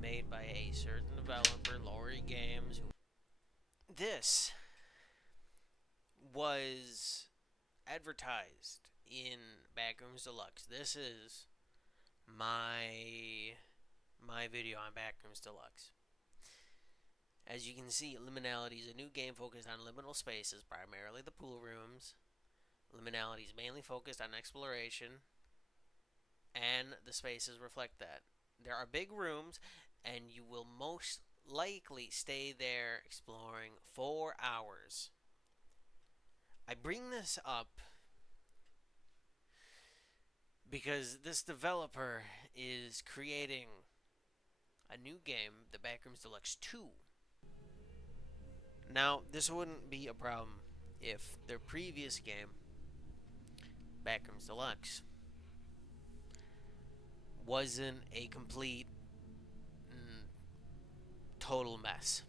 made by a certain developer, Lori Games. This was advertised in Backrooms Deluxe. This is my video on Backrooms Deluxe. As you can see, Liminality is a new game focused on liminal spaces, primarily the pool rooms. Liminality is mainly focused on exploration, and the spaces reflect that. There are big rooms, and you will most likely stay there exploring 4 hours. I bring this up because this developer is creating a new game, the Backrooms Deluxe 2. Now, this wouldn't be a problem if their previous game, Backrooms Deluxe, wasn't a complete total mess.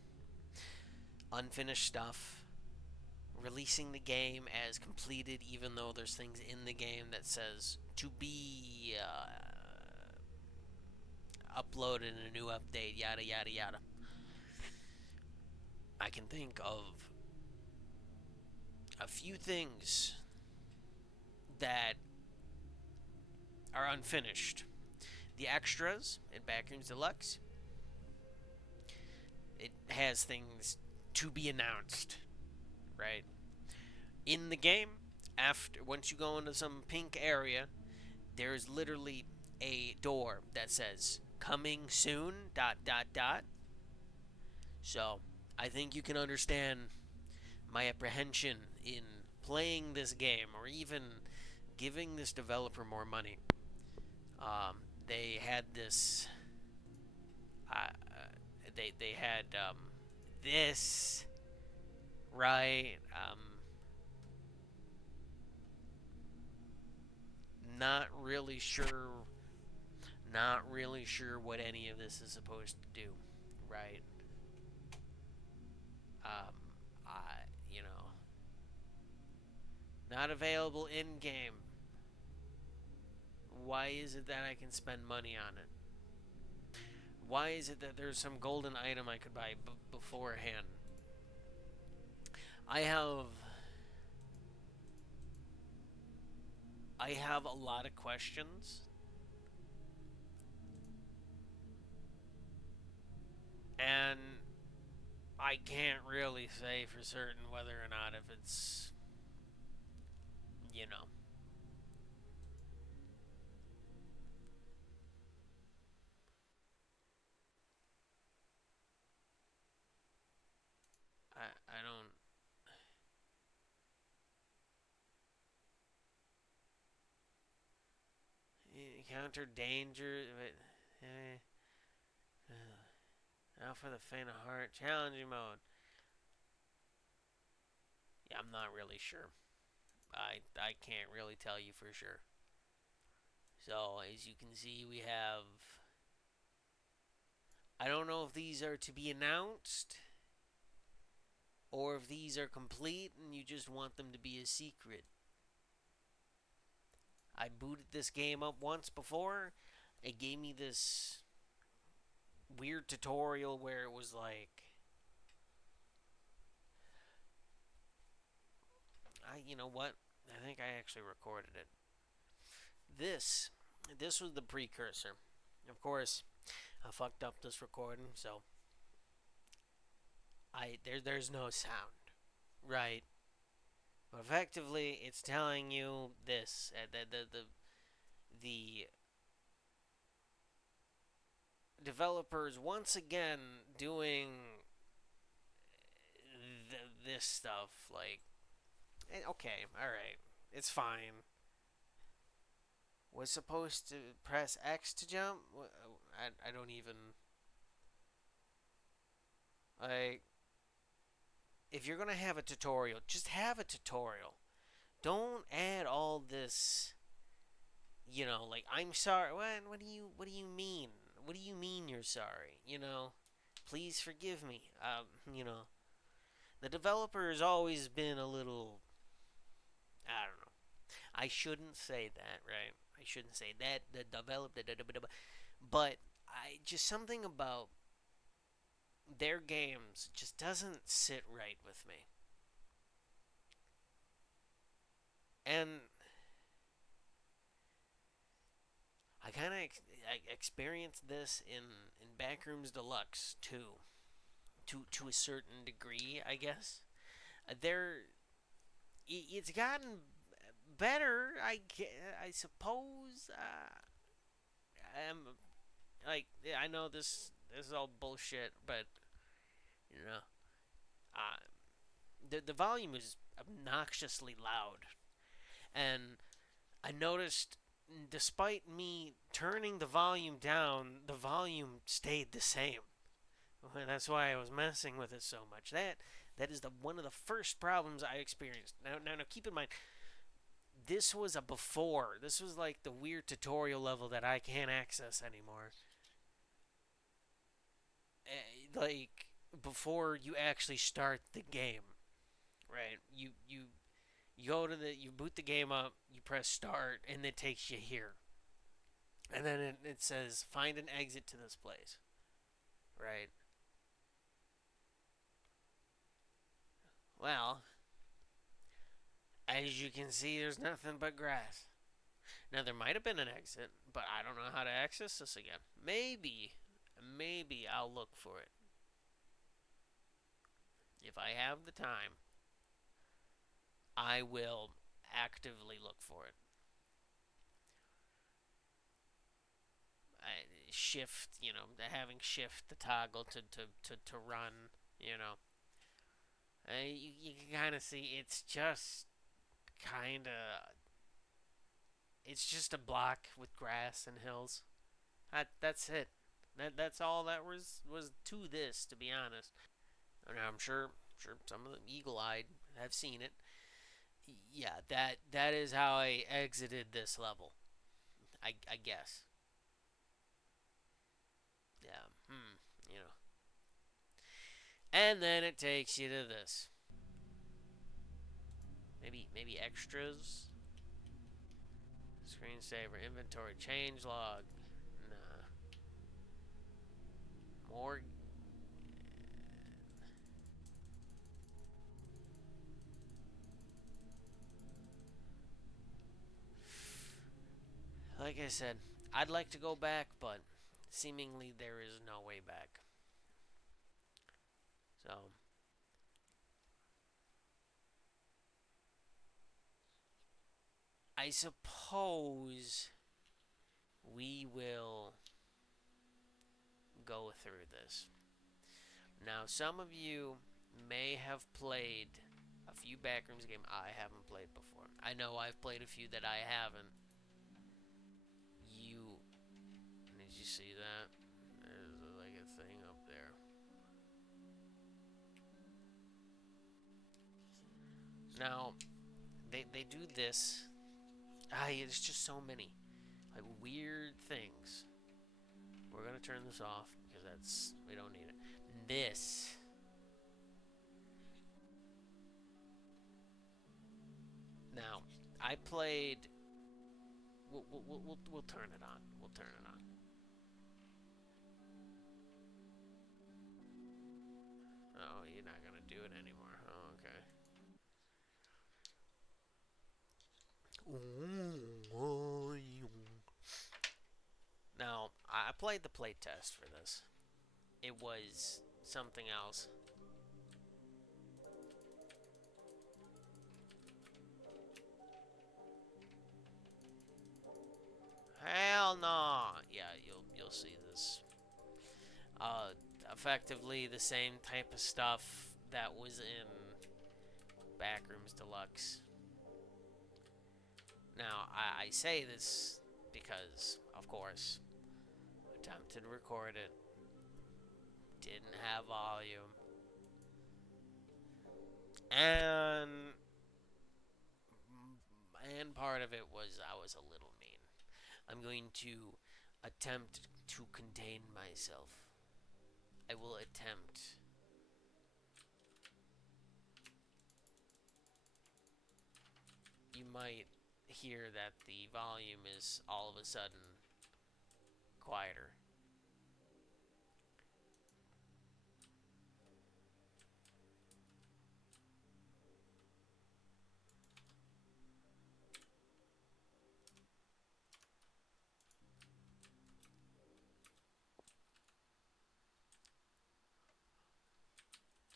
Unfinished stuff, releasing the game as completed even though there's things in the game that says to be uploaded in a new update, yada yada yada. I can think of a few things that are unfinished. The extras in Backrooms Deluxe, it has things to be announced, right? In the game, after once you go into some pink area, there's literally a door that says coming soon dot dot dot. So I think you can understand my apprehension in playing this game or even giving this developer more money. They had this. Uh, they had this right. Not really sure. Not really sure what any of this is supposed to do, right? Um, I not available in game. Why is it that I can spend money on it? Why is it that there's some golden item I could buy beforehand? I have I have a lot of questions, and I can't really say for certain whether or not if it's you know I don't encounter danger. But, now for the faint of heart, challenging mode. Yeah, I'm not really sure. I can't really tell you for sure. So as you can see, we have. I don't know if these are to be announced or if these are complete and you just want them to be a secret. I booted this game up once before. It gave me this weird tutorial where it was like, you know what? I think I actually recorded it. This this was the precursor. Of course, I fucked up this recording, so there's no sound, right? But effectively, it's telling you this the developers once again doing this stuff. Like, okay, all right, it's fine. Was supposed to press X to jump. I don't even like. If you're gonna have a tutorial, just have a tutorial. Don't add all this. Like I'm sorry. What do you mean? What do you mean you're sorry? Please forgive me. The developer has always been a little. I don't know. I shouldn't say that, right? I shouldn't say that. The developer, but just something about their games just doesn't sit right with me. And I kind of experienced this in Backrooms Deluxe too, to a certain degree, I guess. There, it's gotten better, I suppose. I'm like, I know this is all bullshit, but you know, uh, the volume is obnoxiously loud, and I noticed, despite me turning the volume down, the volume stayed the same. And that's why I was messing with it so much. That is the one of the first problems I experienced. Now, keep in mind, this was a before. This was like the weird tutorial level that I can't access anymore. Like before you actually start the game, right? You go to you boot the game up, you press start, and it takes you here. And then it says find an exit to this place, right? Well, as you can see, there's nothing but grass. Now there might have been an exit, but I don't know how to access this again. Maybe I'll look for it if I have the time. I will actively look for it. Shift, having shift the toggle to run, you know. You can kind of see kind of, it's just a block with grass and hills. That's it. That's all that was to this, to be honest. And I'm sure some of them eagle-eyed have seen it. Yeah, that is how I exited this level. I guess. Yeah. You know. And then it takes you to this. Maybe extras. Screensaver, inventory, change log. Nah. More. Like I said, I'd like to go back, but seemingly there is no way back. So, I suppose we will go through this. Now, some of you may have played a few Backrooms games I haven't played before. I know I've played a few that I haven't. Did you see that? There's like a thing up there. Now, they do this. It's just so many. Like weird things. We're gonna turn this off because we don't need it. This. Now, I played. We'll turn it on. We'll turn it on. Oh, you're not gonna do it anymore. Oh, okay. Now, I played the playtest for this. It was something else. Hell no! Yeah, you'll see this. Uh, Effectively the same type of stuff that was in Backrooms Deluxe. Now, I say this because, of course, attempted to record it, didn't have volume, and part of it was I was a little mean. I'm going to attempt to contain myself. I will attempt. You might hear that the volume is all of a sudden quieter.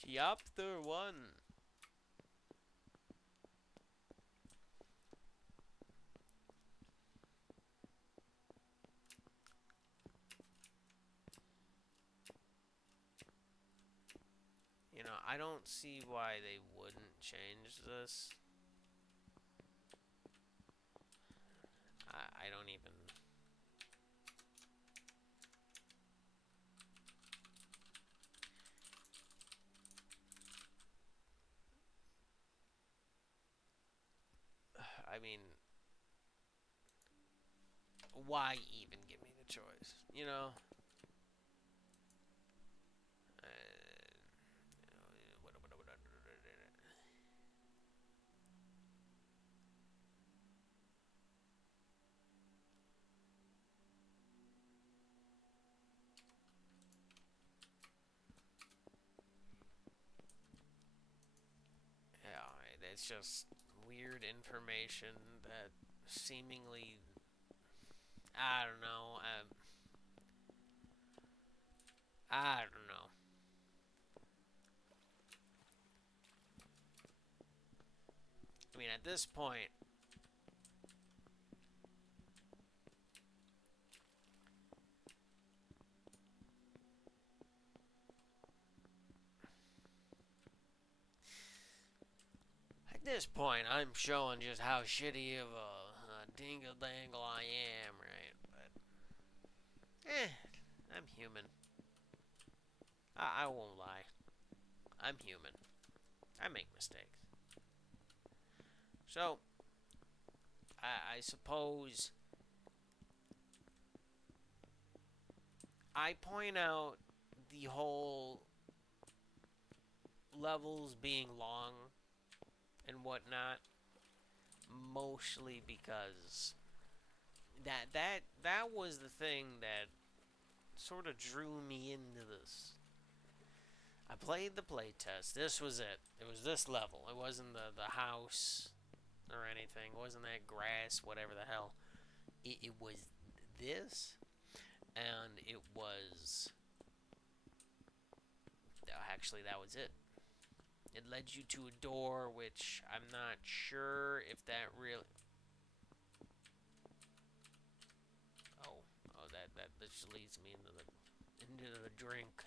Chapter 1. You know, I don't see why they wouldn't change this. I don't even... I mean, why even give me the choice? You know? Yeah, it's just weird information that seemingly, I don't know, I don't know. I mean, at this point, I'm showing just how shitty of a dingle dangle I am, right? But, I'm human. I won't lie. I'm human. I make mistakes. So, I suppose I point out the whole levels being long and whatnot, mostly because that was the thing that sort of drew me into this. I played the playtest. This was it. It was this level. It wasn't the house or anything. It wasn't that grass, whatever the hell. It was this, and it was... Actually, that was it. It led you to a door, which I'm not sure if that really... Oh, that just leads me into the drink.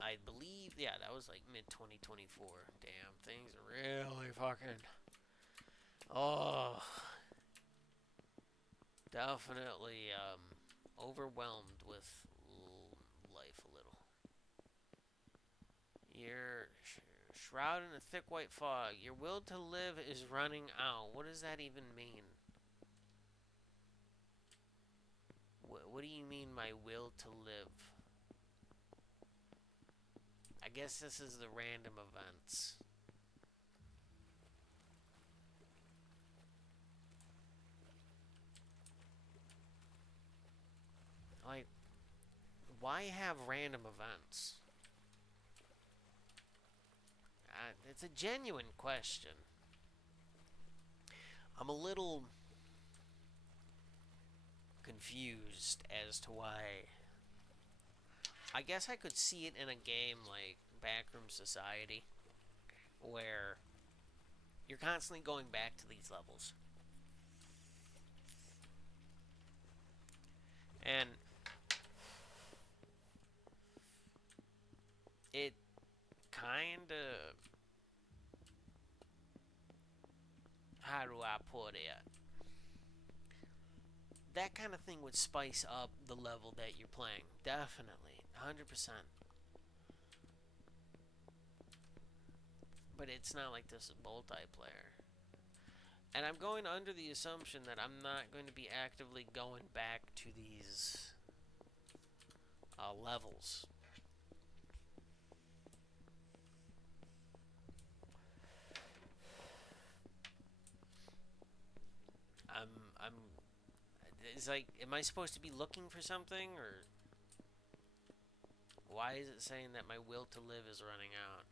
I believe, yeah, that was like mid 2024. Damn, things are really fucking... Oh, definitely overwhelmed with life a little. You're shrouded in a thick white fog. Your will to live is running out. What does that even mean? What do you mean, my will to live? I guess this is the random events. Like, why have random events? It's a genuine question. I'm a little confused as to why. I guess I could see it in a game like Backroom Society, where you're constantly going back to these levels. And it kind of... How do I put it? That kind of thing would spice up the level that you're playing. Definitely. 100%. But it's not like this is multiplayer. And I'm going under the assumption that I'm not going to be actively going back to these levels. I'm it's like, am I supposed to be looking for something, or why is it saying that my will to live is running out?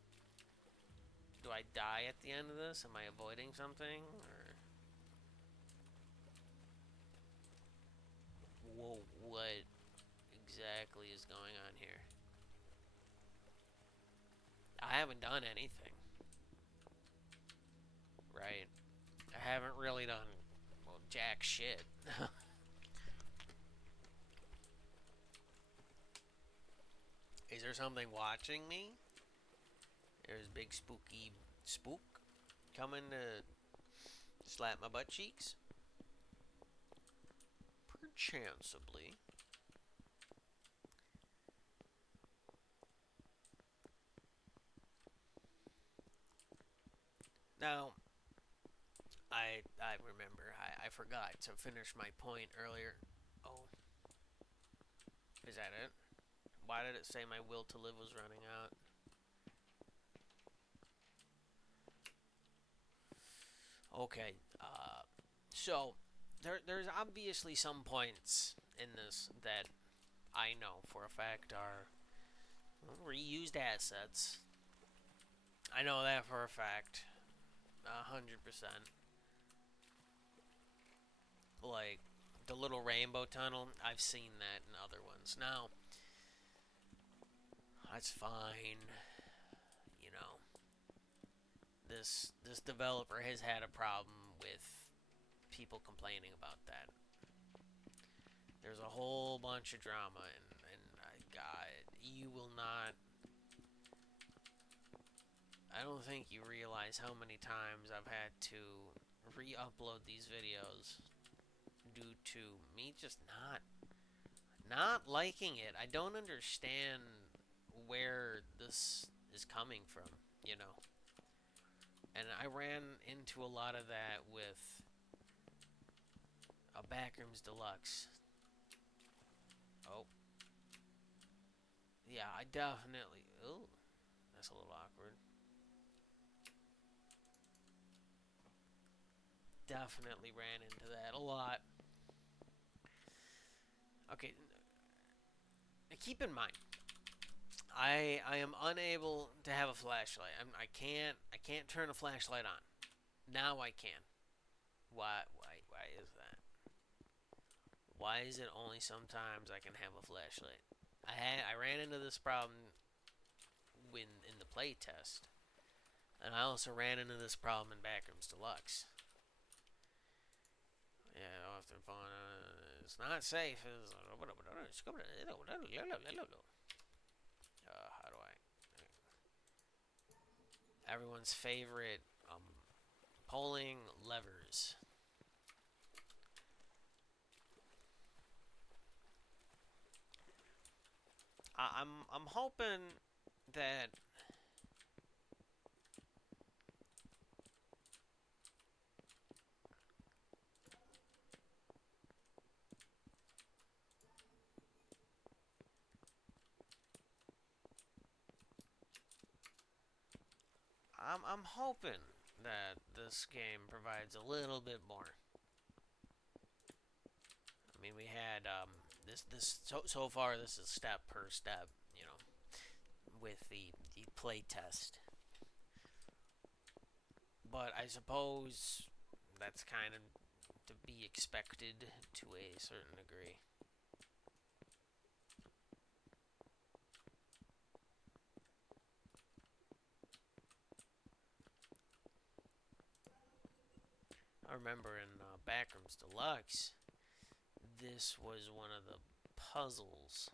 Do I die at the end of this? Am I avoiding something, or whoa, what exactly? exactly is going on here? I haven't done anything, right? I haven't really done, well, jack shit. Is there something watching me? There's big spooky spook coming to slap my butt cheeks? Perchancebly. Now, I remember, I forgot to finish my point earlier. Oh, is that it? Why did it say my will to live was running out? Okay, so there's obviously some points in this that I know for a fact are reused assets. I know that for a fact, 100%. Like the little rainbow tunnel, I've seen that in other ones. Now, that's fine. You know, this developer has had a problem with people complaining about that. There's a whole bunch of drama, and God, you will not. I don't think you realize how many times I've had to re-upload these videos due to me just not liking it. I don't understand where this is coming from, you know. And I ran into a lot of that with a Backrooms Deluxe. Oh, yeah, I definitely. Oh, that's a little awkward. Definitely ran into that a lot. Okay, keep in mind, I am unable to have a flashlight. I can't turn a flashlight on. Now I can. Why is that? Why is it only sometimes I can have a flashlight? I ran into this problem when in the play test, and I also ran into this problem in Backrooms Deluxe. Yeah, often fun. It's not safe. How do I? Everyone's favorite polling levers. I'm hoping that I'm hoping that this game provides a little bit more. I mean, we had this so far. This is step per step, you know, with the play test. But I suppose that's kind of to be expected to a certain degree. I remember in Backrooms Deluxe, this was one of the puzzles.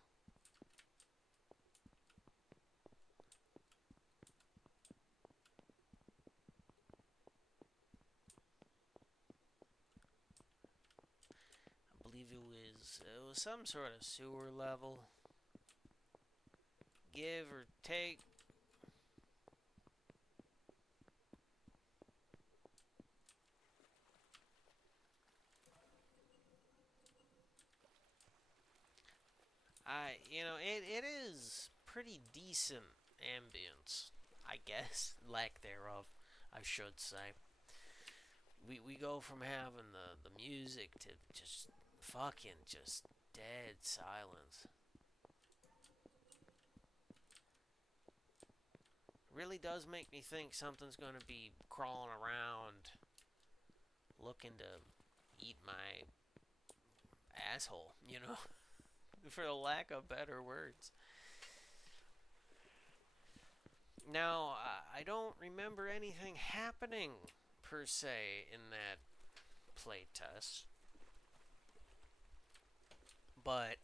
I believe it was some sort of sewer level, give or take. It is pretty decent ambience, I guess, lack thereof, I should say. We go from having the music to just fucking just dead silence. Really does make me think something's gonna be crawling around looking to eat my asshole, you know? for the lack of better words. Now, I don't remember anything happening per se in that playtest, but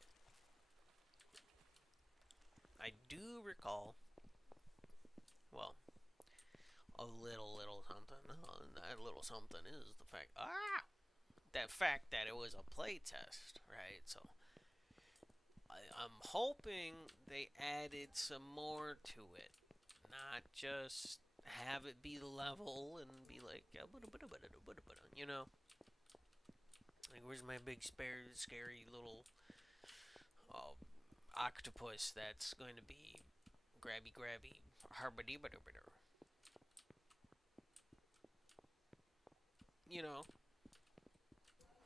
I do recall, well, a little something. That little something is the fact, that fact that it was a playtest, right? So I'm hoping they added some more to it, not just have it be the level and be like, you know, like where's my big scary little uh, octopus that's going to be grabby, harbadibadabada. You know,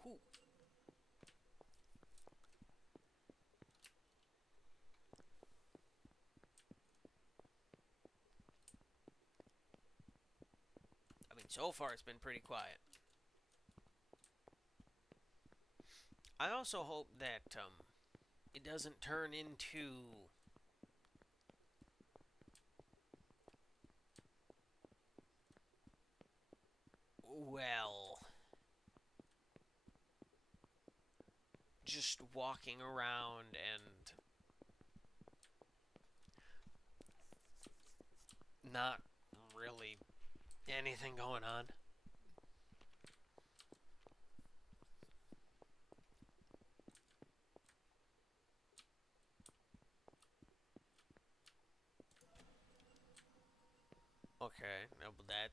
who? I mean, so far it's been pretty quiet. I also hope that it doesn't turn into, well, just walking around and not really anything going on. Okay, no, but that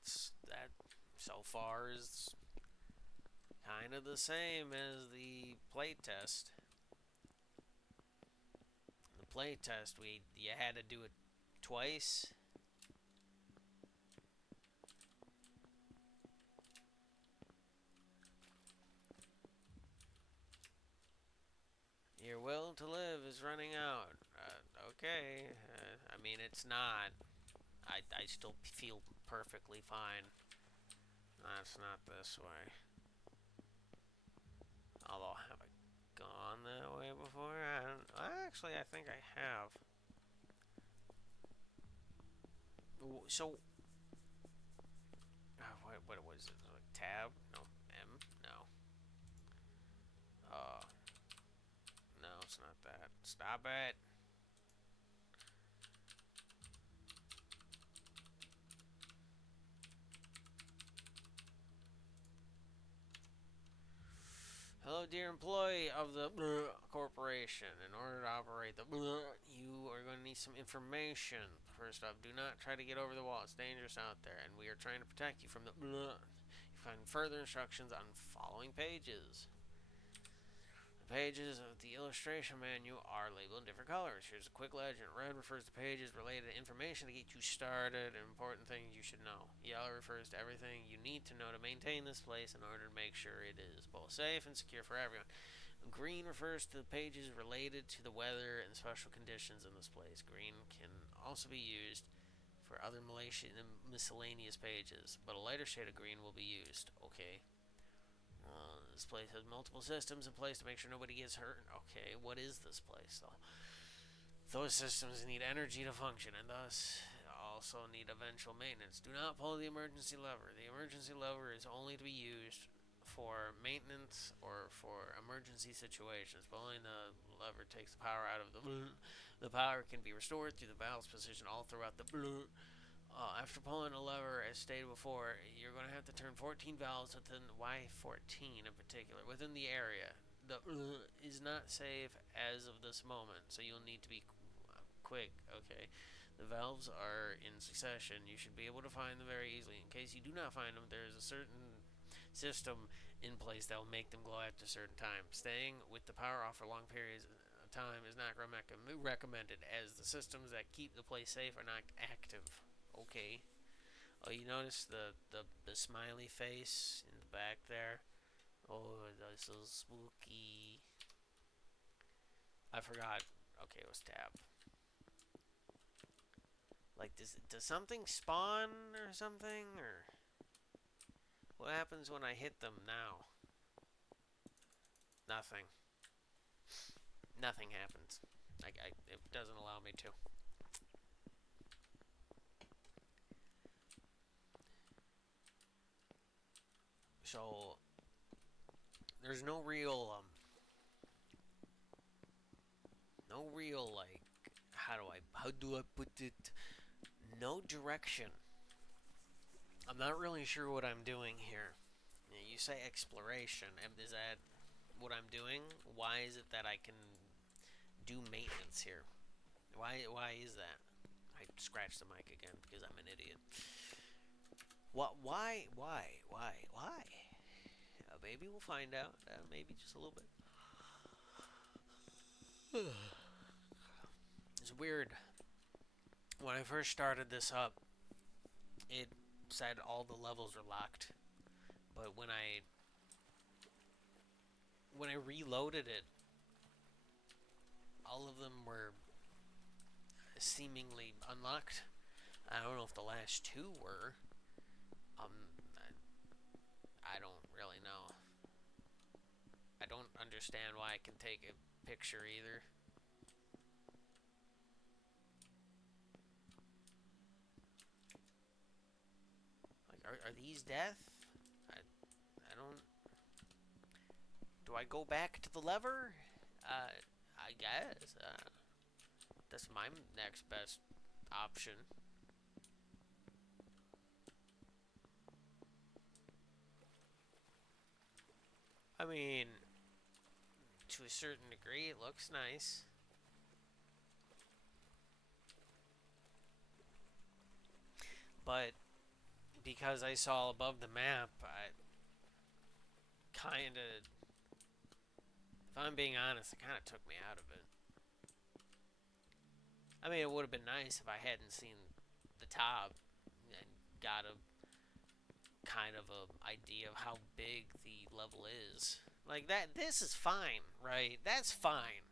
so far is kind of the same as the playtest. The playtest, you had to do it twice. Your will to live is running out. Okay, I mean it's not. I still feel perfectly fine. That's not this way. Although have I gone that way before? Actually, I think I have. So, what was it? Like tab? No, M? No. Uh, no, it's not that. Stop it. Hello, dear employee of the corporation. In order to operate the you are going to need some information. First off, do not try to get over the wall. It's dangerous out there, and we are trying to protect you from the. You find further instructions on following pages. The pages of the illustration menu are labeled in different colors. Here's a quick legend. Red refers to pages related to information to get you started and important things you should know. Yellow refers to everything you need to know to maintain this place in order to make sure it is both safe and secure for everyone. Green refers to the pages related to the weather and special conditions in this place. Green can also be used for other miscellaneous pages, but a lighter shade of green will be used. Okay. This place has multiple systems in place to make sure nobody gets hurt. Okay, what is this place though? Those systems need energy to function and thus also need eventual maintenance. Do not pull the emergency lever. The emergency lever is only to be used for maintenance or for emergency situations. Pulling the lever takes the power out of the. The power can be restored through the valve's position all throughout the. After pulling a lever, as stated before, you're going to have to turn 14 valves within, why 14 in particular, within the area. The is not safe as of this moment, so you'll need to be quick, okay? The valves are in succession. You should be able to find them very easily. In case you do not find them, there is a certain system in place that will make them glow after a certain time. Staying with the power off for long periods of time is not recommended, as the systems that keep the place safe are not active. Okay. Oh, you notice the smiley face in the back there? Oh, that's so spooky. I forgot. Okay, it was tab. Like, does something spawn or something? Or what happens when I hit them now? Nothing. nothing happens. It doesn't allow me to. So there's no real like, how do I put it? No direction. I'm not really sure what I'm doing here. You say exploration. Is that what I'm doing? Why is it that I can do maintenance here? Why is that? I scratched the mic again because I'm an idiot. What? Why? Maybe we'll find out. Maybe just a little bit. It's weird. When I first started this up, it said all the levels are locked. But when I reloaded it, all of them were seemingly unlocked. I don't know if the last two were. I don't really know. I don't understand why I can take a picture either. Like, are these death? I don't. Do I go back to the lever? I guess. That's my next best option. I mean, to a certain degree, it looks nice. But because I saw above the map, I kind of, if I'm being honest, it kind of took me out of it. I mean, it would have been nice if I hadn't seen the top and got a kind of a idea of how big the level is. Like that, this is fine, right? That's fine.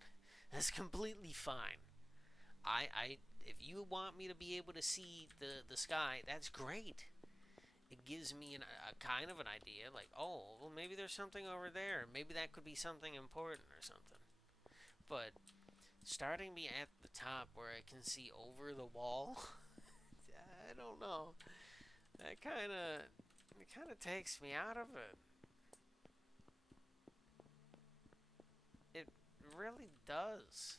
That's completely fine. If you want me to be able to see the sky, that's great. It gives me a kind of an idea, like, oh, well, maybe there's something over there. Maybe that could be something important or something. But starting me at the top where I can see over the wall, I don't know. It kind of takes me out of it. It really does.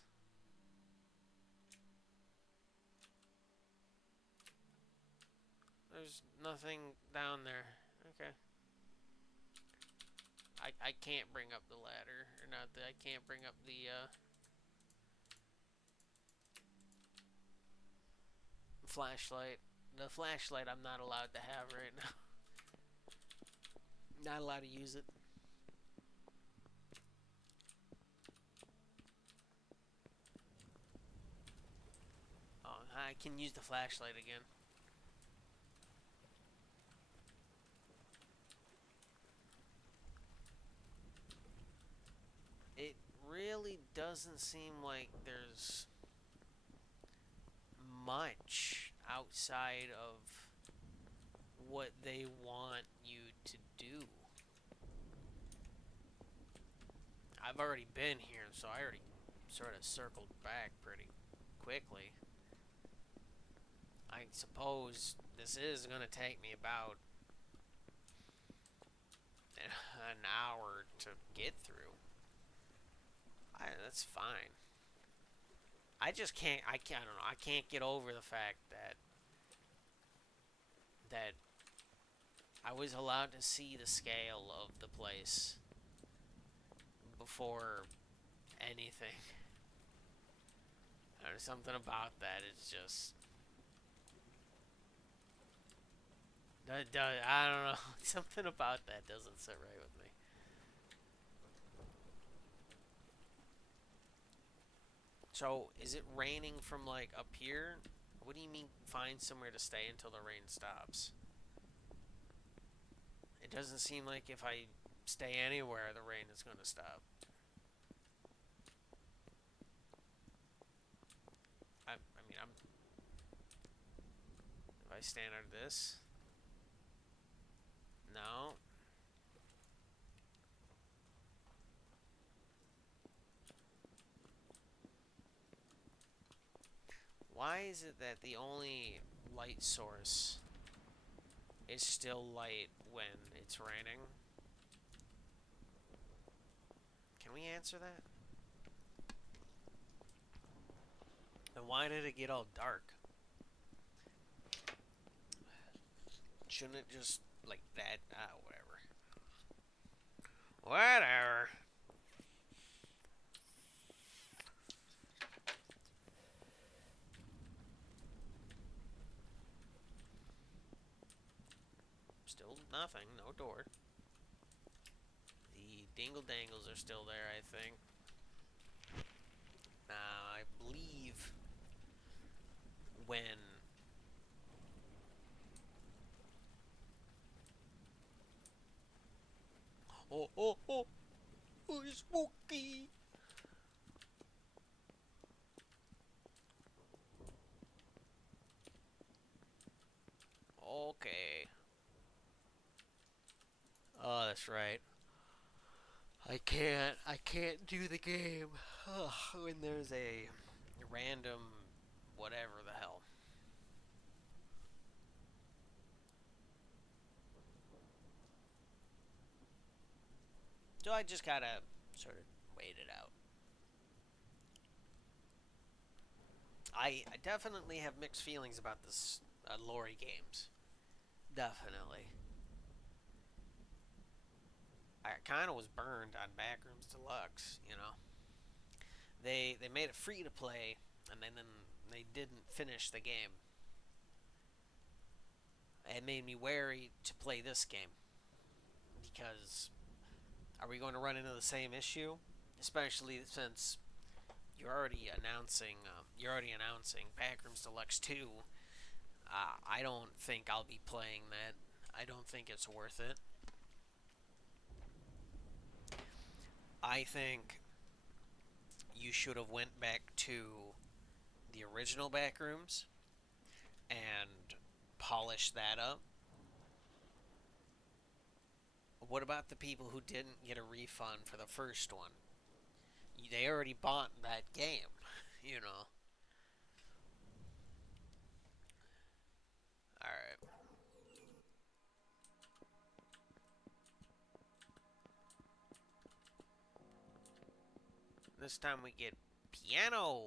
There's nothing down there. Okay. I can't bring up the ladder, or not. I can't bring up the flashlight. The flashlight I'm not allowed to have right now. Not allowed to use it. Oh, I can use the flashlight again. It really doesn't seem like there's much outside of what they want you to do. I've already been here, so I already sort of circled back pretty quickly. I suppose this is going to take me about an hour to get through. That's fine. I just can't. I don't know. I can't get over the fact that I was allowed to see the scale of the place before anything. There's something about that. It's just. I don't know. Something about that doesn't sit right with me. So, is it raining from like up here? What do you mean find somewhere to stay until the rain stops? It doesn't seem like if I stay anywhere, the rain is going to stop. I mean, if I stand under this, no. Why is it that the only light source is still light when it's raining? Can we answer that? And why did it get all dark? Shouldn't it just, like that? Whatever. Whatever. Still nothing. No door. The dingle dangles are still there, I think. I believe when oh, it's spooky. Okay. Oh, that's right. I can't do the game when there's a random whatever the hell. So I just gotta sort of wait it out. I definitely have mixed feelings about this Lori games. Definitely. I kind of was burned on Backrooms Deluxe. They made it free to play, and then they didn't finish the game. It made me wary to play this game because are we going to run into the same issue? Especially since you're already announcing Backrooms Deluxe 2. I don't think I'll be playing that. I don't think it's worth it. I think you should have went back to the original Backrooms and polished that up. What about the people who didn't get a refund for the first one? They already bought that game, you know. All right. This time we get piano.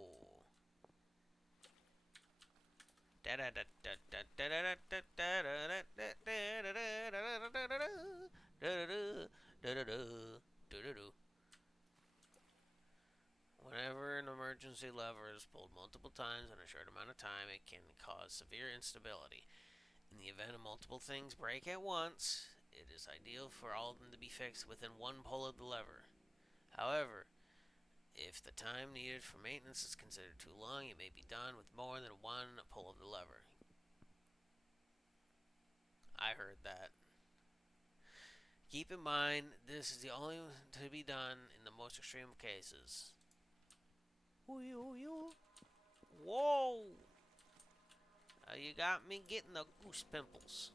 Whenever an emergency lever is pulled multiple times in a short amount of time, it can cause severe instability. In the event of multiple things break at once, it is ideal for all of them to be fixed within one pull of the lever. However, if the time needed for maintenance is considered too long, it may be done with more than one pull of the lever. I heard that. Keep in mind, this is the only to be done in the most extreme cases. Whoa! You got me getting the goose pimples.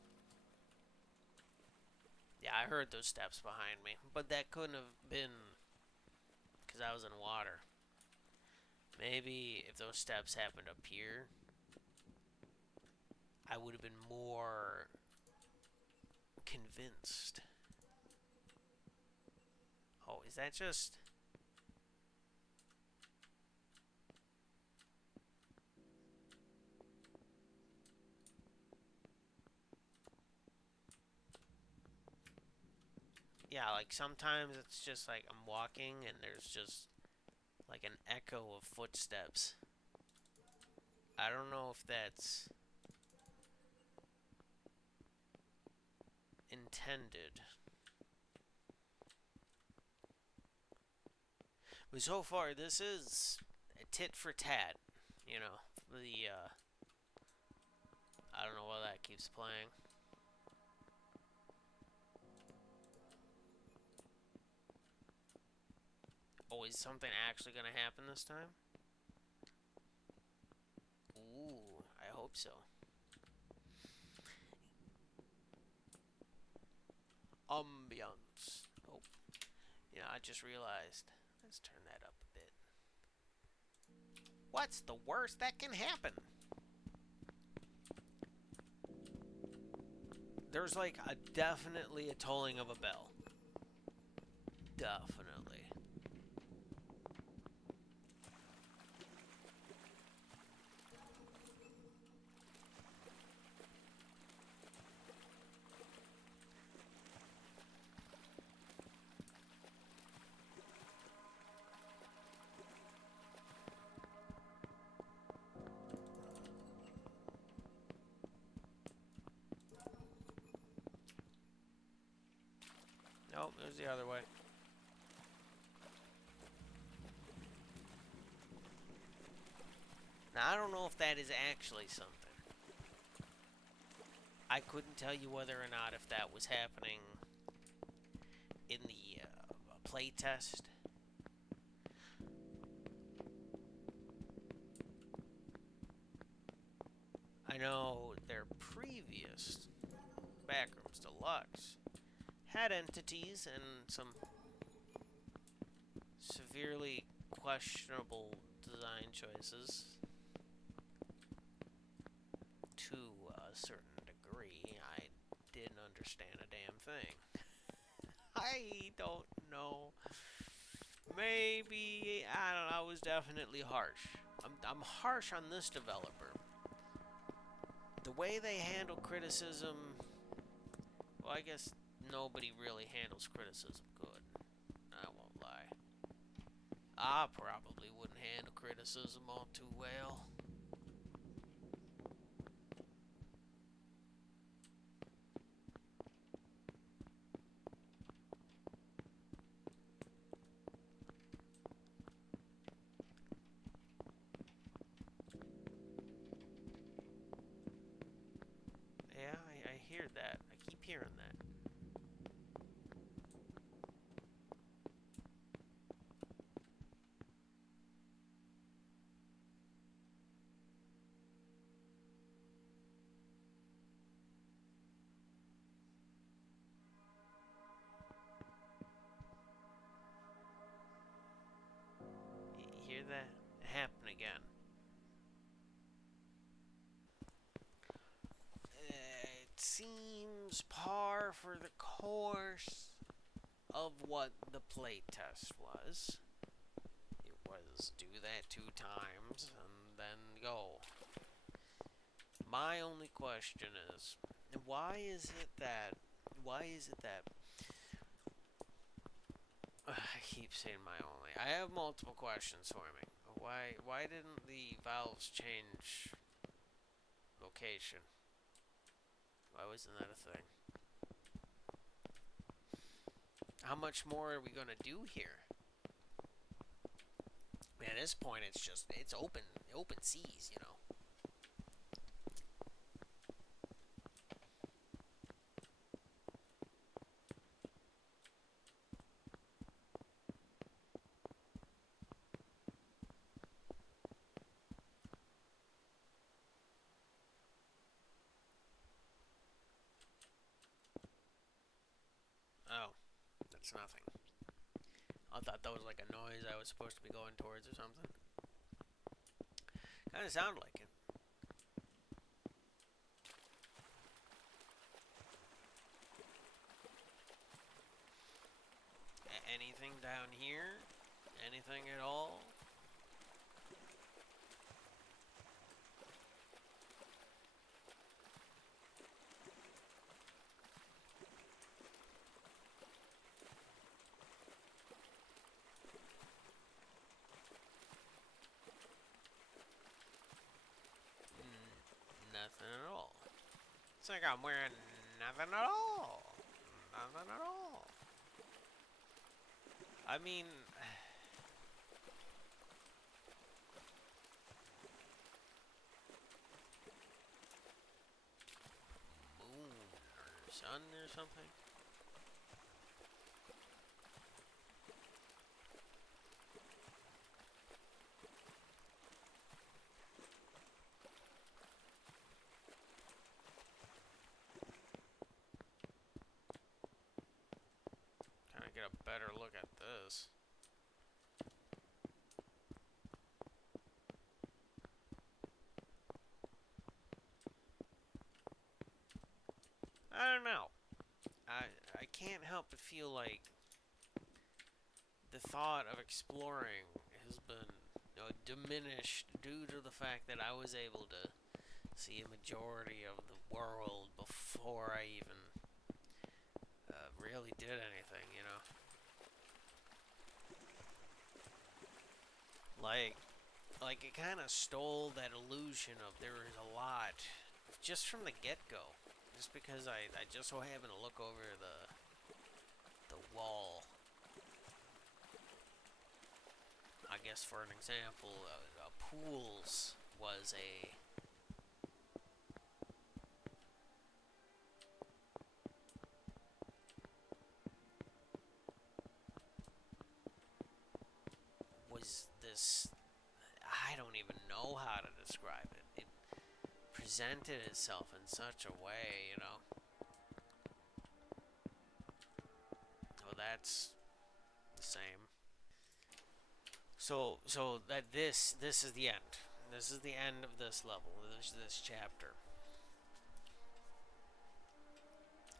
Yeah, I heard those steps behind me, but that couldn't have been because I was in water. Maybe if those steps happened up here, I would have been more convinced. Oh, is that just... Yeah, like sometimes it's just like I'm walking and there's just like an echo of footsteps. I don't know if that's intended. But so far, this is a tit for tat. You know, I don't know why that keeps playing. Oh, is something actually gonna happen this time? Ooh, I hope so. Ambiance. Oh, I just realized. Let's turn that up a bit. What's the worst that can happen? There's like definitely a tolling of a bell. Definitely. Nope, it was the other way. Now, I don't know if that is actually something. I couldn't tell you whether or not if that was happening in the play test. I know their previous Backrooms Deluxe had entities and some severely questionable design choices to a certain degree. I didn't understand a damn thing. I don't know. Maybe, I don't know, I was definitely harsh. I'm harsh on this developer. The way they handle criticism, well, I guess nobody really handles criticism good. I won't lie. I probably wouldn't handle criticism all too well. Yeah, I hear that. I keep hearing that. You hear that? It happened again. It seems par for the course of what the playtest was. It was do that 2 times and then go. My only question is, why is it that I keep saying my only. I have multiple questions for me. Why didn't the valves change location? Why wasn't that a thing? How much more are we gonna do here? At this point, it's open seas, you know. Oh, that's nothing. I thought that was like a noise I was supposed to be going towards or something. Kind of sounded like it. Anything down here? Anything at all? Nothing at all. It's like I'm wearing nothing at all. Nothing at all. I mean, moon or sun or something. Kind of get a better look at this. I don't know. can't help but feel like the thought of exploring has been, diminished due to the fact that I was able to see a majority of the world before I even really did anything. Like, it kind of stole that illusion of there is a lot just from the get-go. Just because I just so happened to look over the wall. I guess for an example, pools was this. I don't even know how to describe it. It presented itself in such a way. Well, that's the same. So that this is the end. This is the end of this level. This chapter.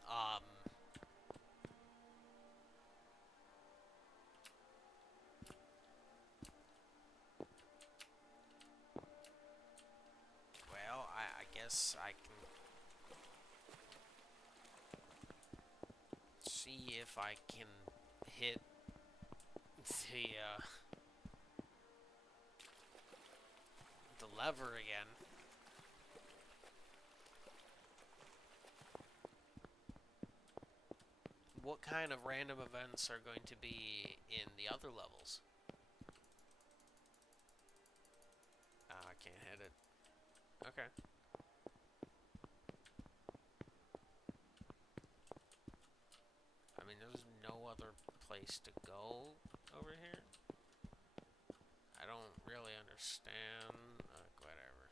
Um. Well, I guess I can see if I can hit the lever again. What kind of random events are going to be in the other levels? I can't hit it. Okay. I mean, there's no other place to go over here. I don't really understand. Whatever.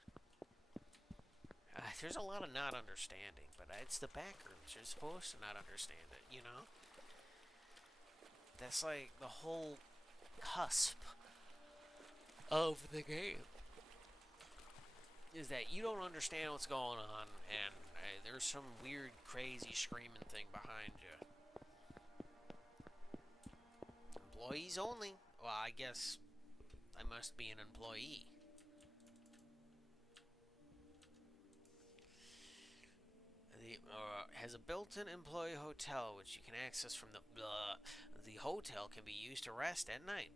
There's a lot of not understanding, but it's the backrooms. You're supposed to not understand it. That's like the whole cusp of the game. Is that you don't understand what's going on, and there's some weird, crazy screaming thing behind you. Employees only. Well, I guess I must be an employee. Has a built-in employee hotel which you can access from the hotel can be used to rest at night.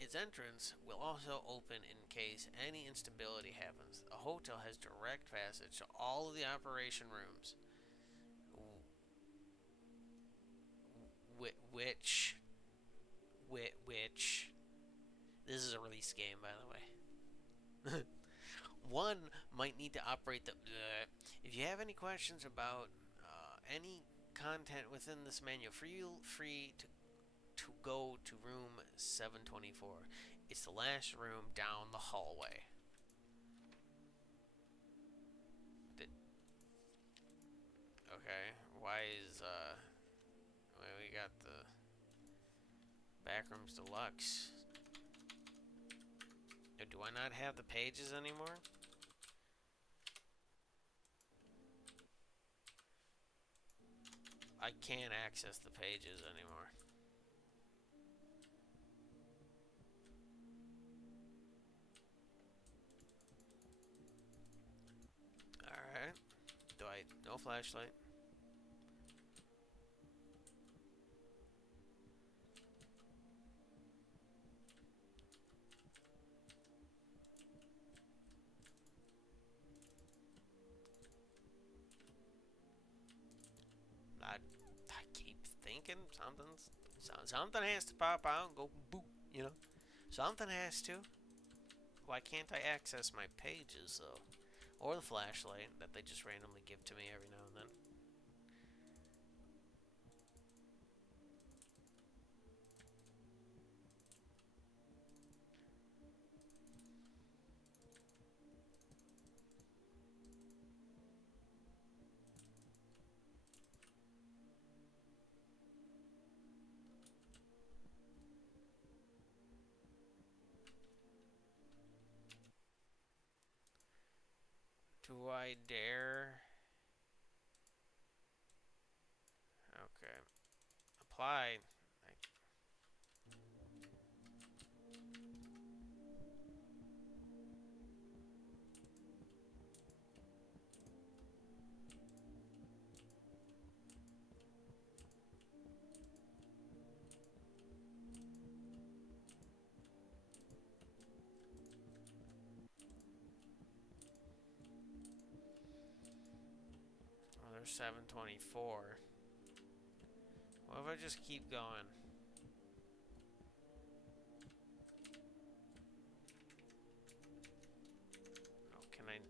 Its entrance will also open in case any instability happens. The hotel has direct passage to all of the operation rooms, which this is a release game, by the way. One might need to operate the. If you have any questions about any content within this menu, feel free to go to room 724. It's the last room down the hallway. Okay, why is we got the Backrooms Deluxe. Do I not have the pages anymore? I can't access the pages anymore. Alright. No flashlight. I keep thinking something has to pop out and go boop. Something has to. Why can't I access my pages, though? Or the flashlight that they just randomly give to me every now and then. Do I dare? Okay. apply. Oh, there's 724. What if I just keep going? Oh, can I?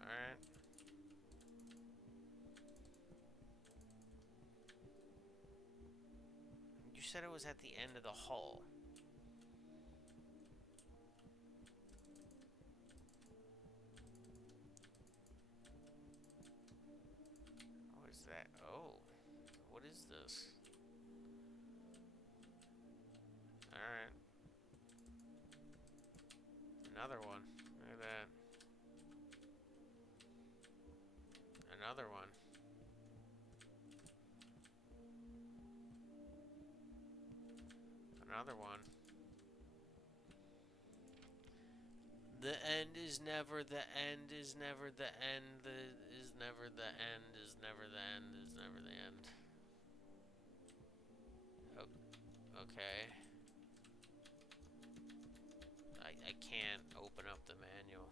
Alright. You said it was at the end of the hall. What is that? Oh. What is this? Alright. Another one. Look at that. Another one. Another one. The end is never the end is never the end is never the end is never the end is never the end. Okay. I can't open up the manual.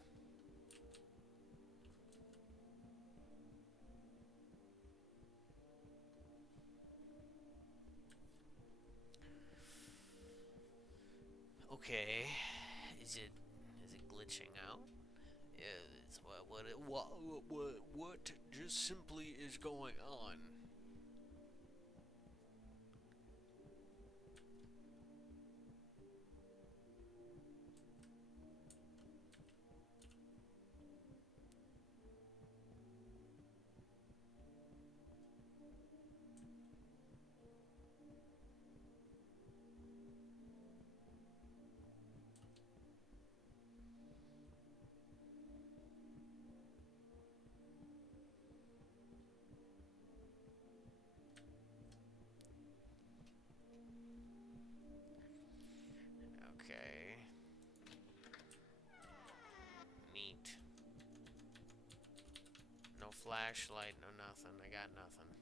Okay. Is it glitching out? Yeah, it's what just simply is going on? Okay. Neat. No flashlight, no nothing. I got nothing.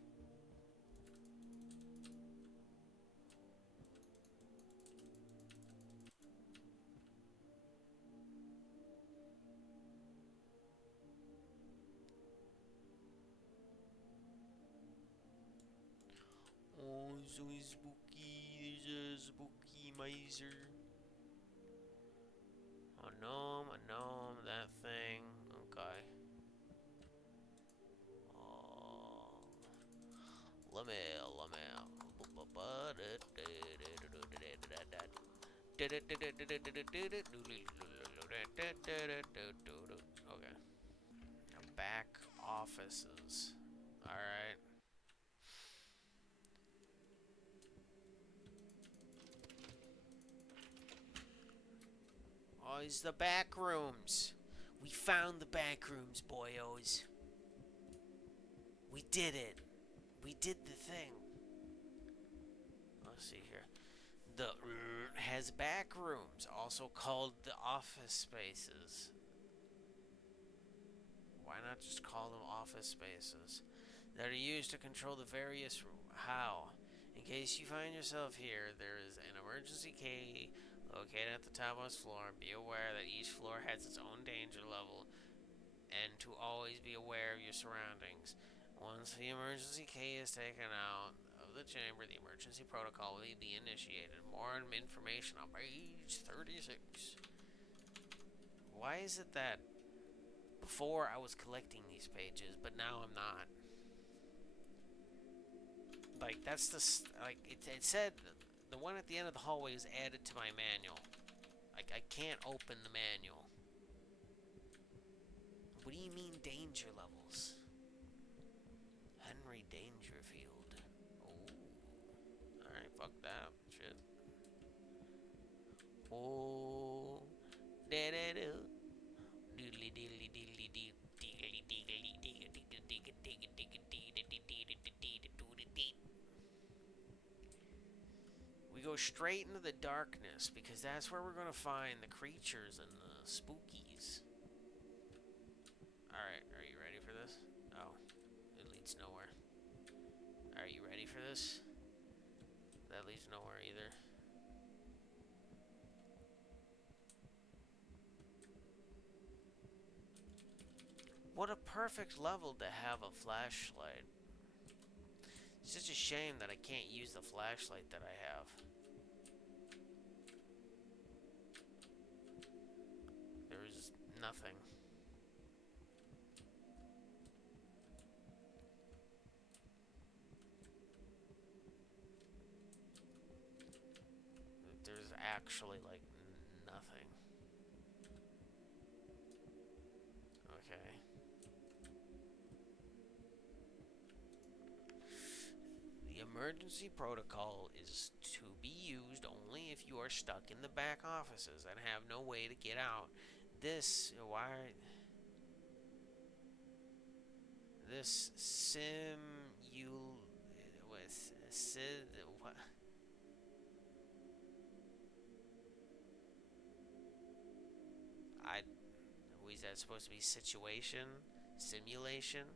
Oh, so spooky. There's a spooky miser. A gnome, that thing. Okay. Oh. Lamel. Okay. Back offices. Alright. Oh, it's the back rooms. We found the back rooms, boyos. We did it. We did the thing. Let's see here. The has back rooms, also called the office spaces. Why not just call them office spaces? That are used to control the various how. In case you find yourself here, there is an emergency key located at the topmost floor. Be aware that each floor has its own danger level, and to always be aware of your surroundings. Once the emergency key is taken out of the chamber, the emergency protocol will be initiated. More information on page 36. Why is it that before I was collecting these pages, but now I'm not? Like, that's the, like, it said the one at the end of the hallway is added to my manual. Like, I can't open the manual. What do you mean danger levels? Henry Dangerfield. Oh. Alright, fuck that shit. Oh. Da-da-do. Doodly diddly diddly dee. go straight into the darkness because that's where we're going to find the creatures and the spookies. Alright, are you ready for this? Oh, it leads nowhere. Are you ready for this? That leads nowhere either. What a perfect level to have a flashlight. It's such a shame that I can't use the flashlight that I have. There's nothing. There's actually like nothing. Okay. The emergency protocol is to be used only if you are stuck in the back offices and have no way to get out. This sim you with sid what? I is that supposed to be situation simulation?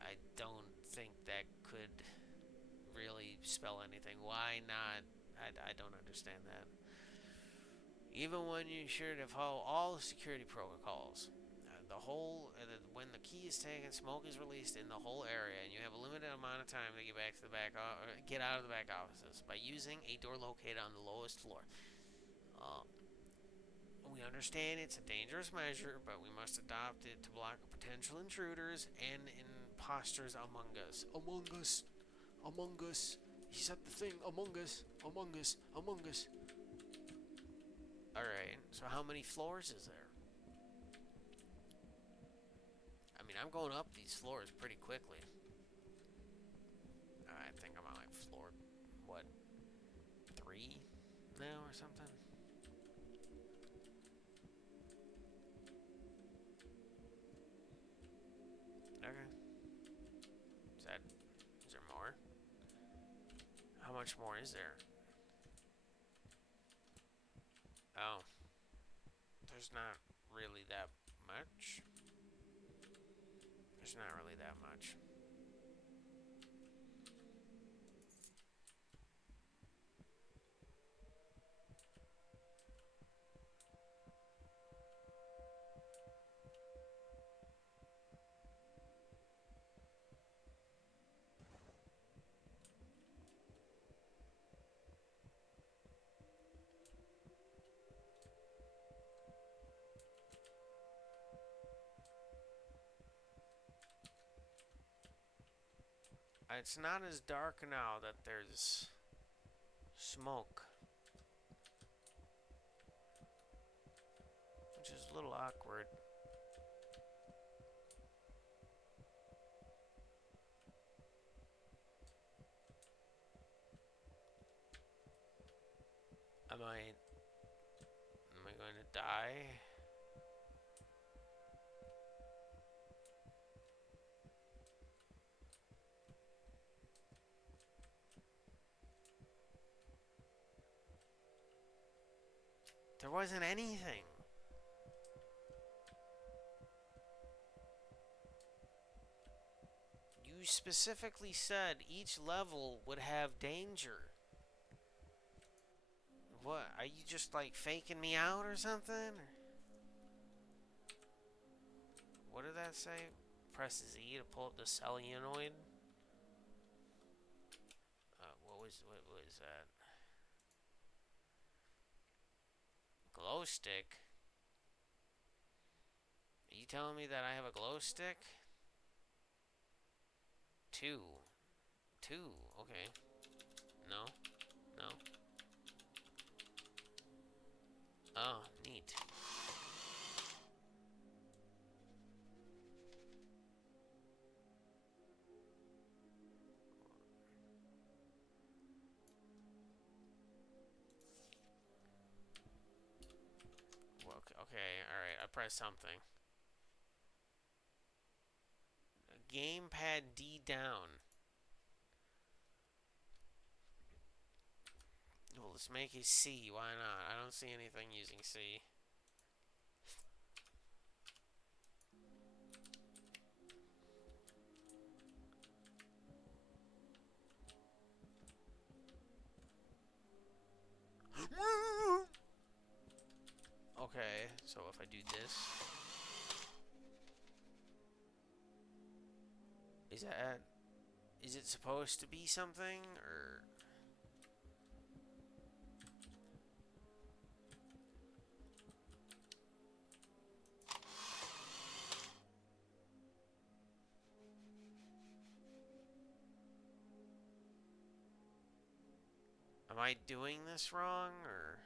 I don't think that could really spell anything. Why not? I don't understand that. Even when you should have followed all the security protocols, when the key is taken, smoke is released in the whole area, and you have a limited amount of time to get back to the get out of the back offices by using a door located on the lowest floor. We understand it's a dangerous measure, but we must adopt it to block potential intruders and imposters among us. Among us. Among us. He said the thing. Among us. Among us. Among us. Alright, so how many floors is there? I mean, I'm going up these floors pretty quickly. I think I'm on like floor, what, 3 now or something? Okay. Is there more? How much more is there? Oh. There's not really that much. There's not really that much. It's not as dark now that there's smoke, which is a little awkward. Am I going to die? There wasn't anything. You specifically said each level would have danger. What? Are you just like faking me out or something? What did that say? Press Z to pull up the solenoid. What was that? Glow stick? Are you telling me that I have a glow stick? 2. 2, okay. No. No. Oh, neat. Okay, alright, I pressed something. Gamepad D down. Well, let's make it C. Why not? I don't see anything using C. Okay, so if I do this, is it supposed to be something, or am I doing this wrong, or?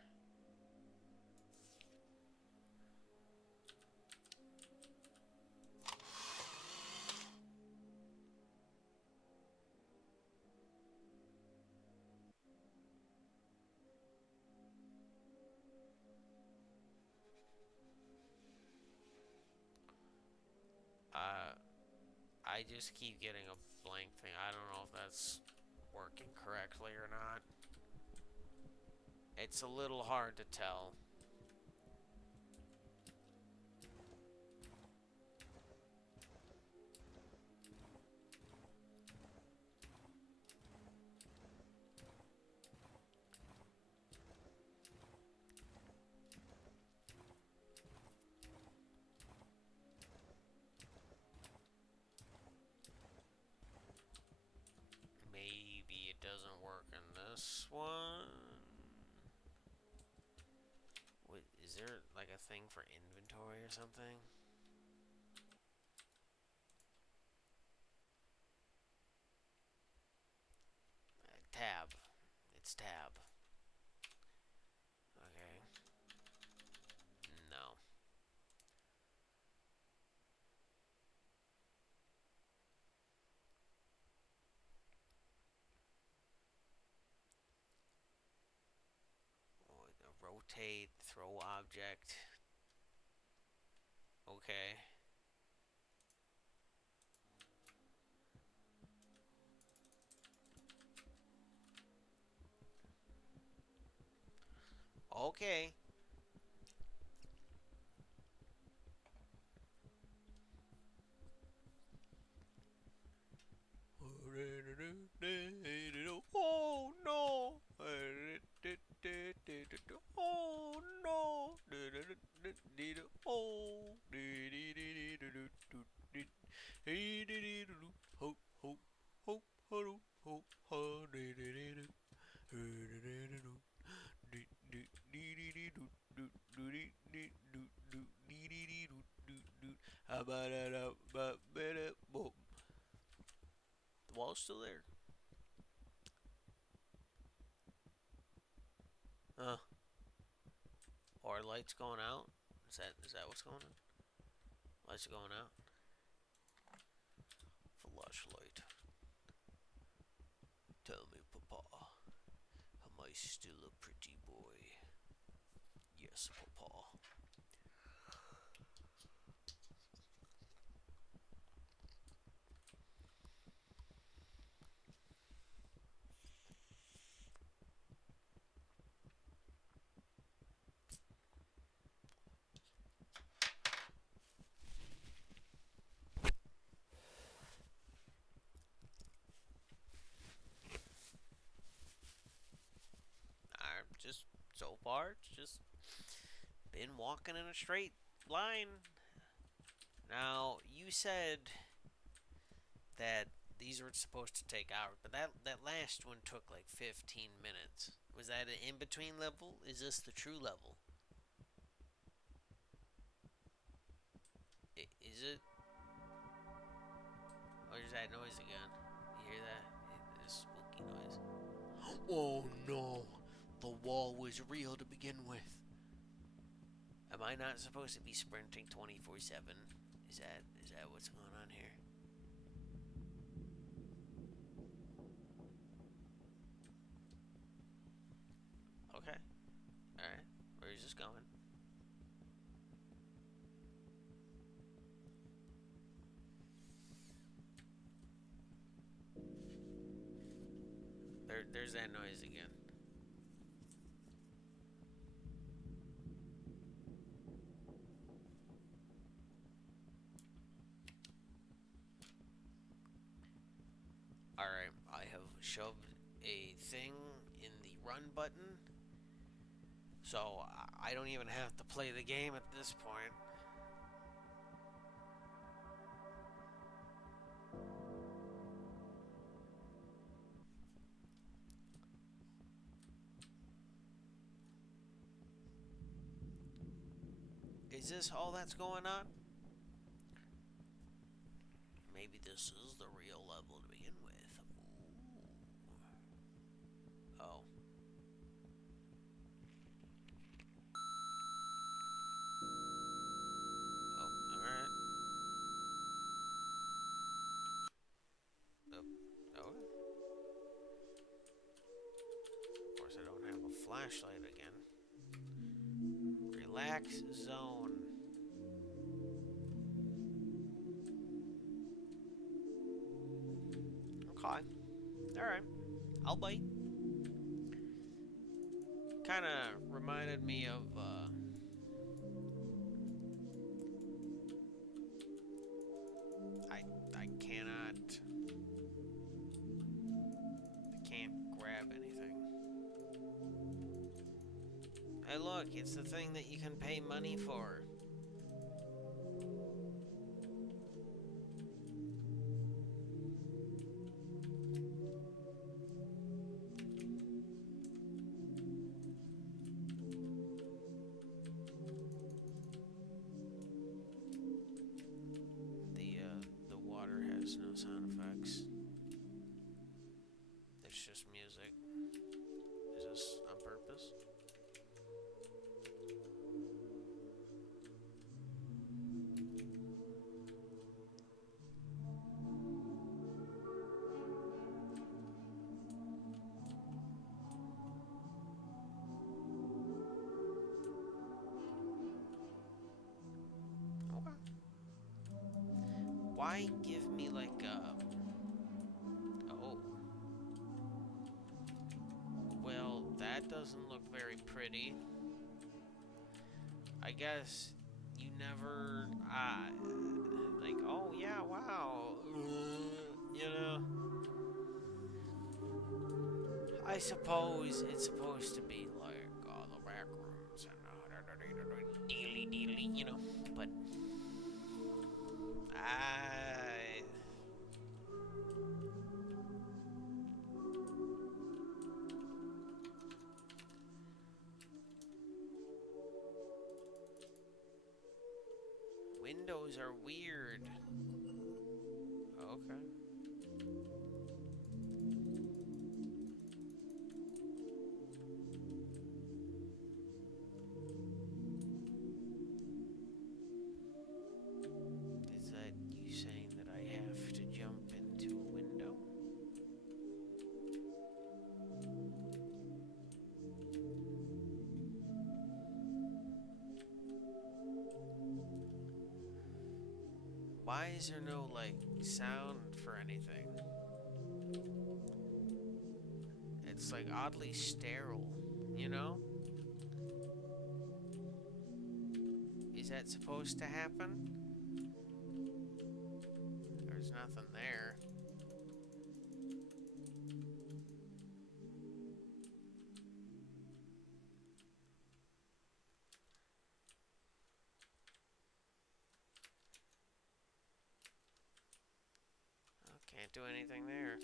I just keep getting a blank thing. I don't know if that's working correctly or not. It's a little hard to tell. Maybe it doesn't work in this one. Wait, is there like a thing for inventory or something? Tab. It's tab. Okay. No. Oh, rotate, throw object. Okay. Okay. Oh no! Oh no! The wall's still there. Or lights going out? Is that what's going on? Lights are going out. Flashlight. Tell me, Papa, am I still a pretty boy? Yes, Papa. I'm just so far, it's just been walking in a straight line. Now you said that these were supposed to take hours, but that last one took like 15 minutes. Was that an in between level? Is this the true level? Is it? Oh, there's that noise again. You hear that? This spooky noise. Oh no! The wall was real to begin with. Am I not supposed to be sprinting 24/7? Is that what's going on here? Okay. All right. Where is this going? There's that noise again. shoved a thing in the run button, so I don't even have to play the game at this point. Is this all that's going on? Maybe this is the real level to begin with. Ooh. Oh. Oh, alright. Oh. Oh. Of course, I don't have a flashlight again. Relax zone. Okay. Alright. I'll bite. Kind of reminded me of, I can't grab anything. Hey look, it's the thing that you can pay money for. The water has no sound effects. It's just music. Is this on purpose? Okay. Why give me like a... Oh. Well, that doesn't look very pretty. I guess you never... like, oh yeah, wow. You know... I suppose it's supposed to be like the back rooms and dealy, you know, but windows are weird. Okay. Is that you saying that I have to jump into a window? Why is there no, like, sound for anything? It's, like, oddly sterile, you know? Is that supposed to happen? There's nothing there. Can't do anything there.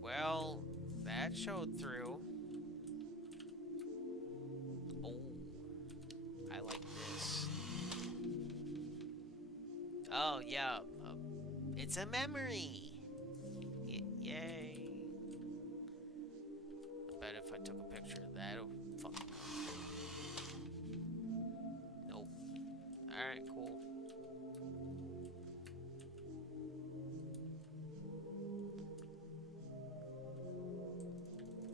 Well, that showed through. Oh, I like this. Oh, yeah. It's a memory. Yay. I bet if I took a picture of that, it would fucking come through. Nope. Alright, cool.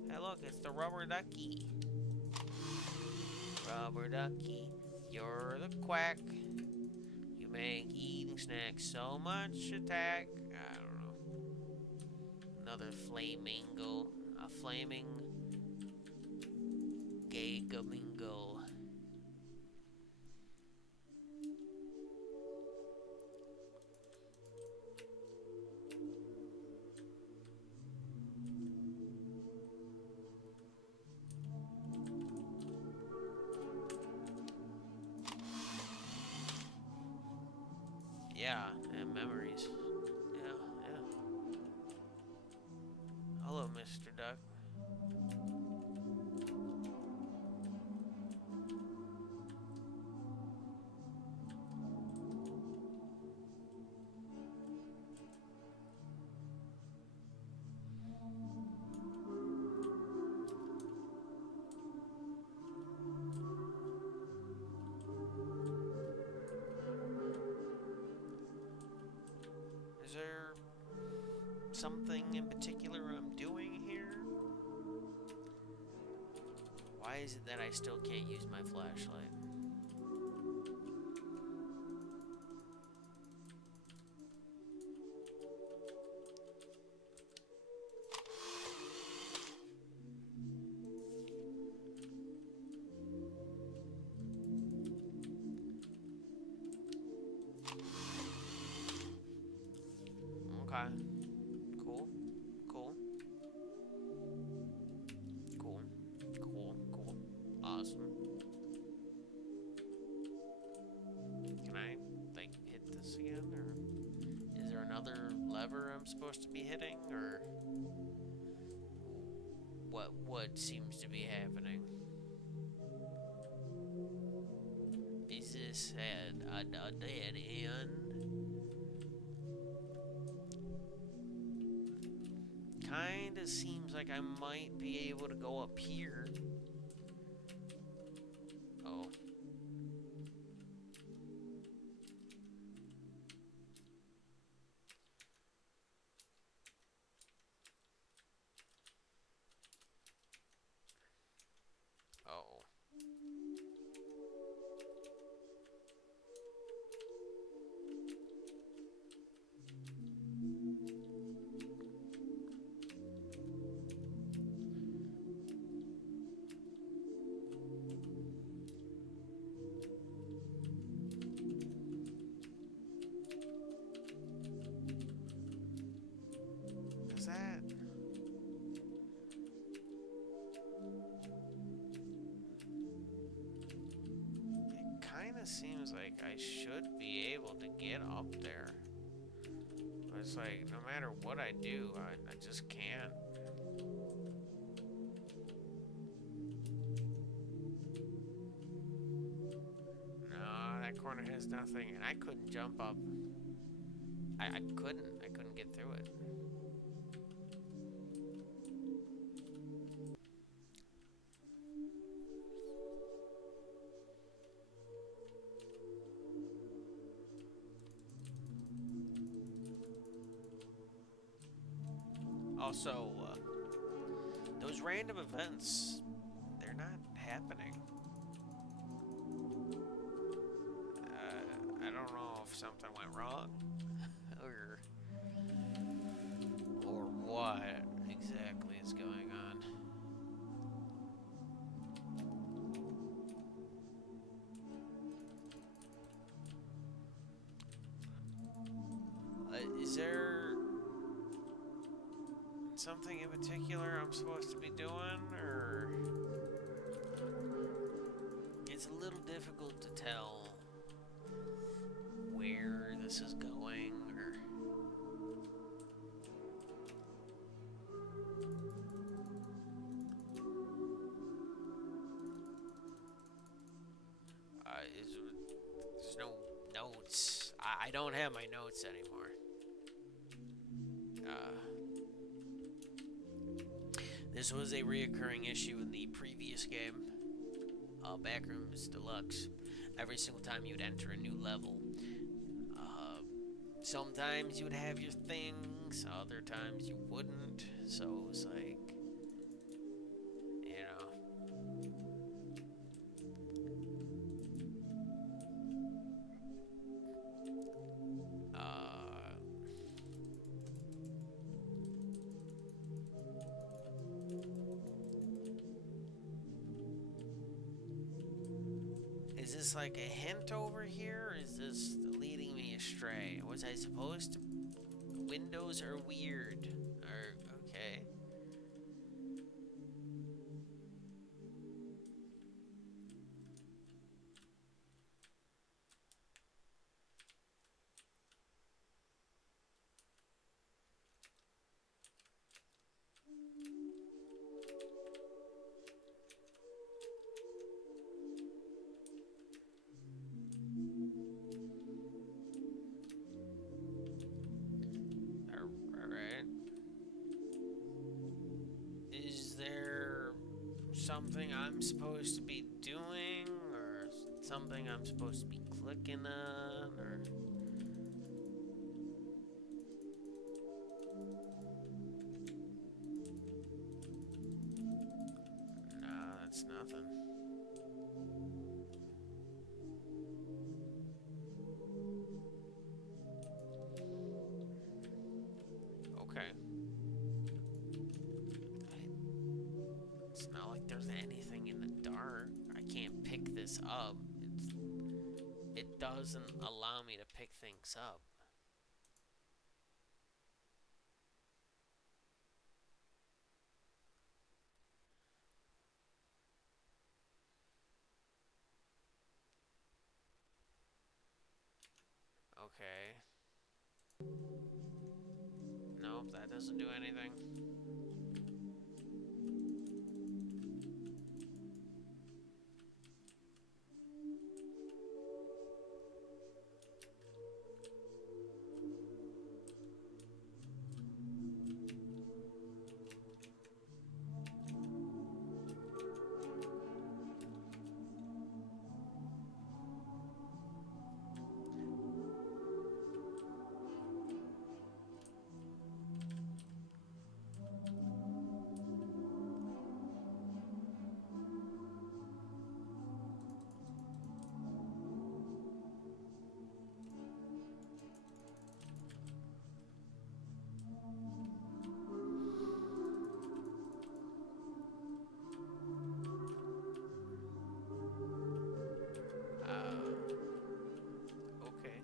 Hey, look, it's the rubber ducky. Rubber ducky, you're the quack. You make eating snacks so much attack. I don't know. Another flamingo. A flaming gay gamingo. Yeah, and memories. Yeah, yeah. Hello, Mr. Duck. Is there something in particular I'm doing here? Why is it that I still can't use my flashlight? Okay. Cool. Cool. Cool. Cool. Cool. Awesome. Can I, like, hit this again? Or is there another lever I'm supposed to be hitting? Or what seems to be happening? Is this a dead end? Kinda seems like I might be able to go up here. Oh. Oh. Is that? It kinda seems like I should be able to get up there. But it's like, no matter what I do, I just can't. No, that corner has nothing, and I couldn't jump up. I couldn't get through it. Also, those random events, they're not happening. I don't know if something went wrong, or what exactly is going on. Is there something in particular I'm supposed to be doing, or it's a little difficult to tell where this is going, or there's no notes. I don't have my notes anymore. This was a reoccurring issue in the previous game, Backrooms Deluxe. Every single time you'd enter a new level, sometimes you would have your things, other times you wouldn't. So it was like, you know. Is this like a hint over here, or is this leading me astray? Was I supposed to? Windows are weird. Or, okay. something I'm supposed to be doing, or something I'm supposed to be clicking on, or... Nah, that's nothing. Okay. It's not like there's anything in the dark. I can't pick this up. It doesn't allow me to pick things up. Okay. Nope, that doesn't do anything. Okay.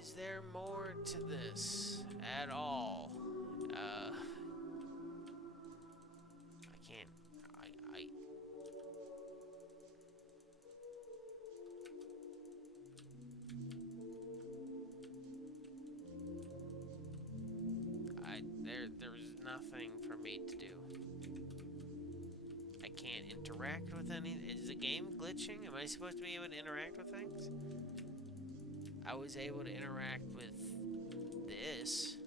Is there more to this at all? I can't. There's nothing for me to do. I can't interact with any. Is the game glitching? Am I supposed to be able to interact with things? I was able to interact with this.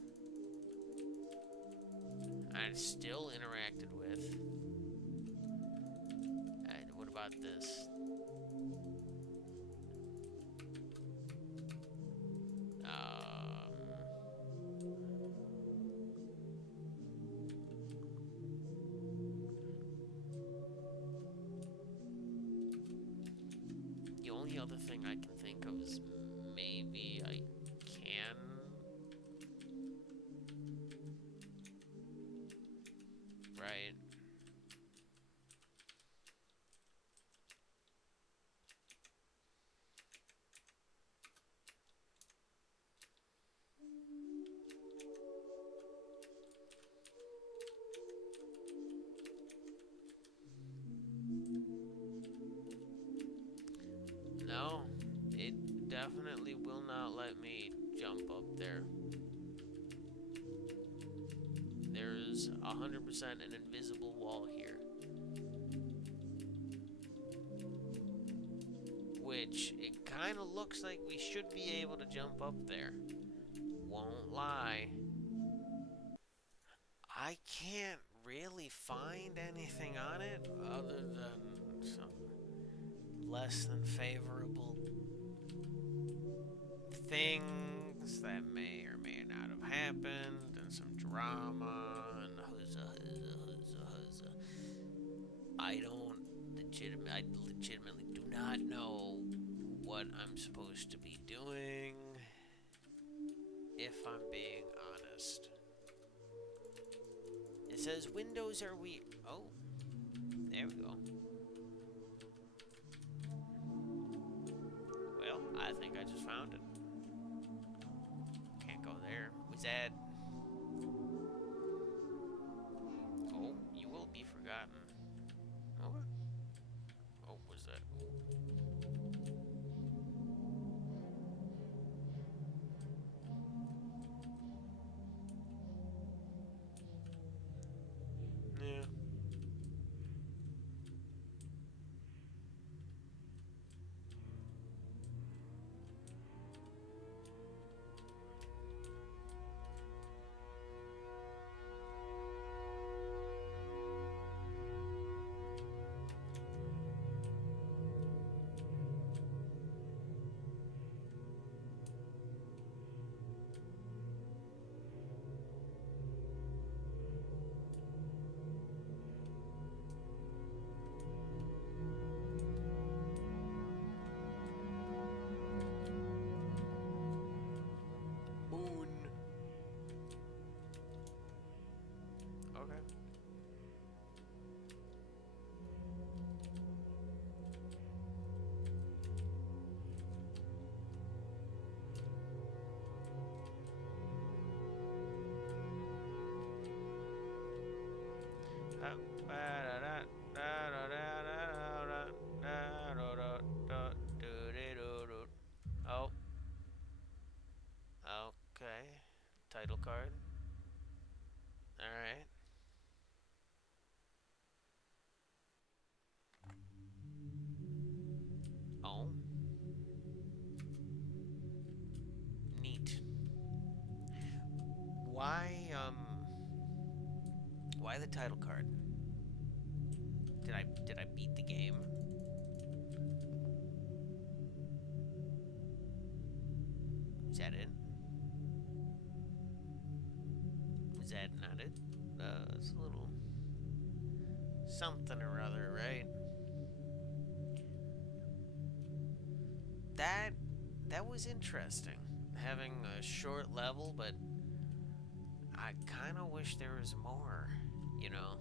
I still interacted with. And what about this? The only other thing I can think of is maybe I can. Right. No, it definitely will not let me jump up there. There's 100% an invisible wall here. Which, it kind of looks like we should be able to jump up there. Won't lie. I can't really find anything on it other than some less than favorable things that may or may not have happened, and some drama, and huzza. I legitimately do not know what I'm supposed to be doing, if I'm being honest. It says windows are weird. Oh, there we go. Well, I think I just found it. Can't go there. Was that... Oh, you will be forgotten. What? Oh, was that... Yeah. Okay. Oh, okay. Title card. All right. Oh, neat. Why why the title card? Did I beat the game? Is that it? Is that not it? It's a little something or other, right? That that was interesting. Having a short level, but I kind of wish there was more. You know,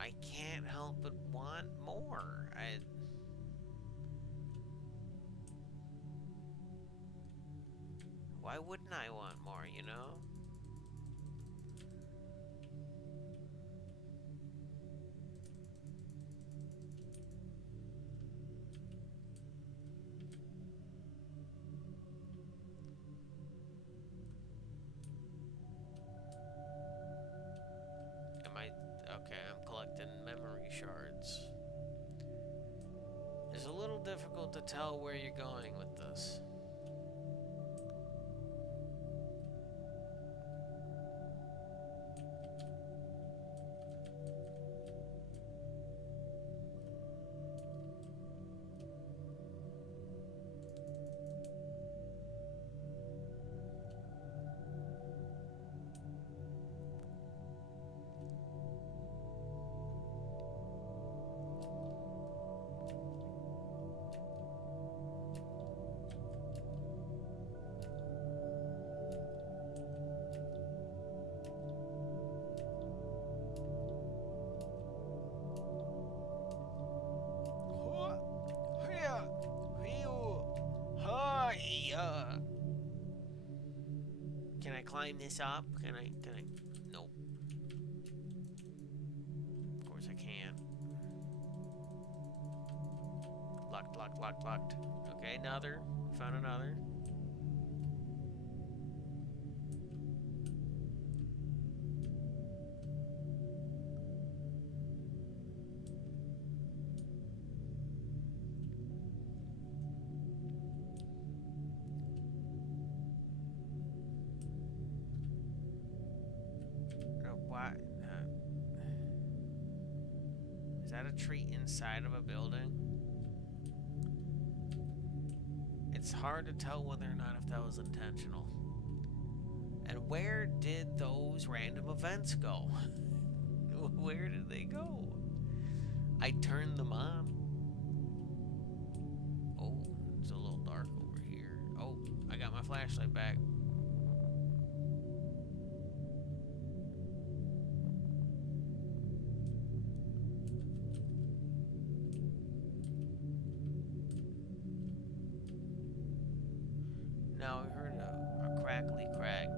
I can't help but want more. Why wouldn't I want more? You know? Am I okay? I'm collecting memory shards. It's a little difficult to tell where you're going with this. Can I climb this up? Can I? Nope. Of course I can't. Locked, locked, locked, locked. Okay, another. Found another. Why? Is that a tree inside of a building? It's hard to tell whether or not if that was intentional. And where did those random events go? Where did they go? I turned them on. Oh, it's a little dark over here. Oh, I got my flashlight back. Now I heard a crackly crack.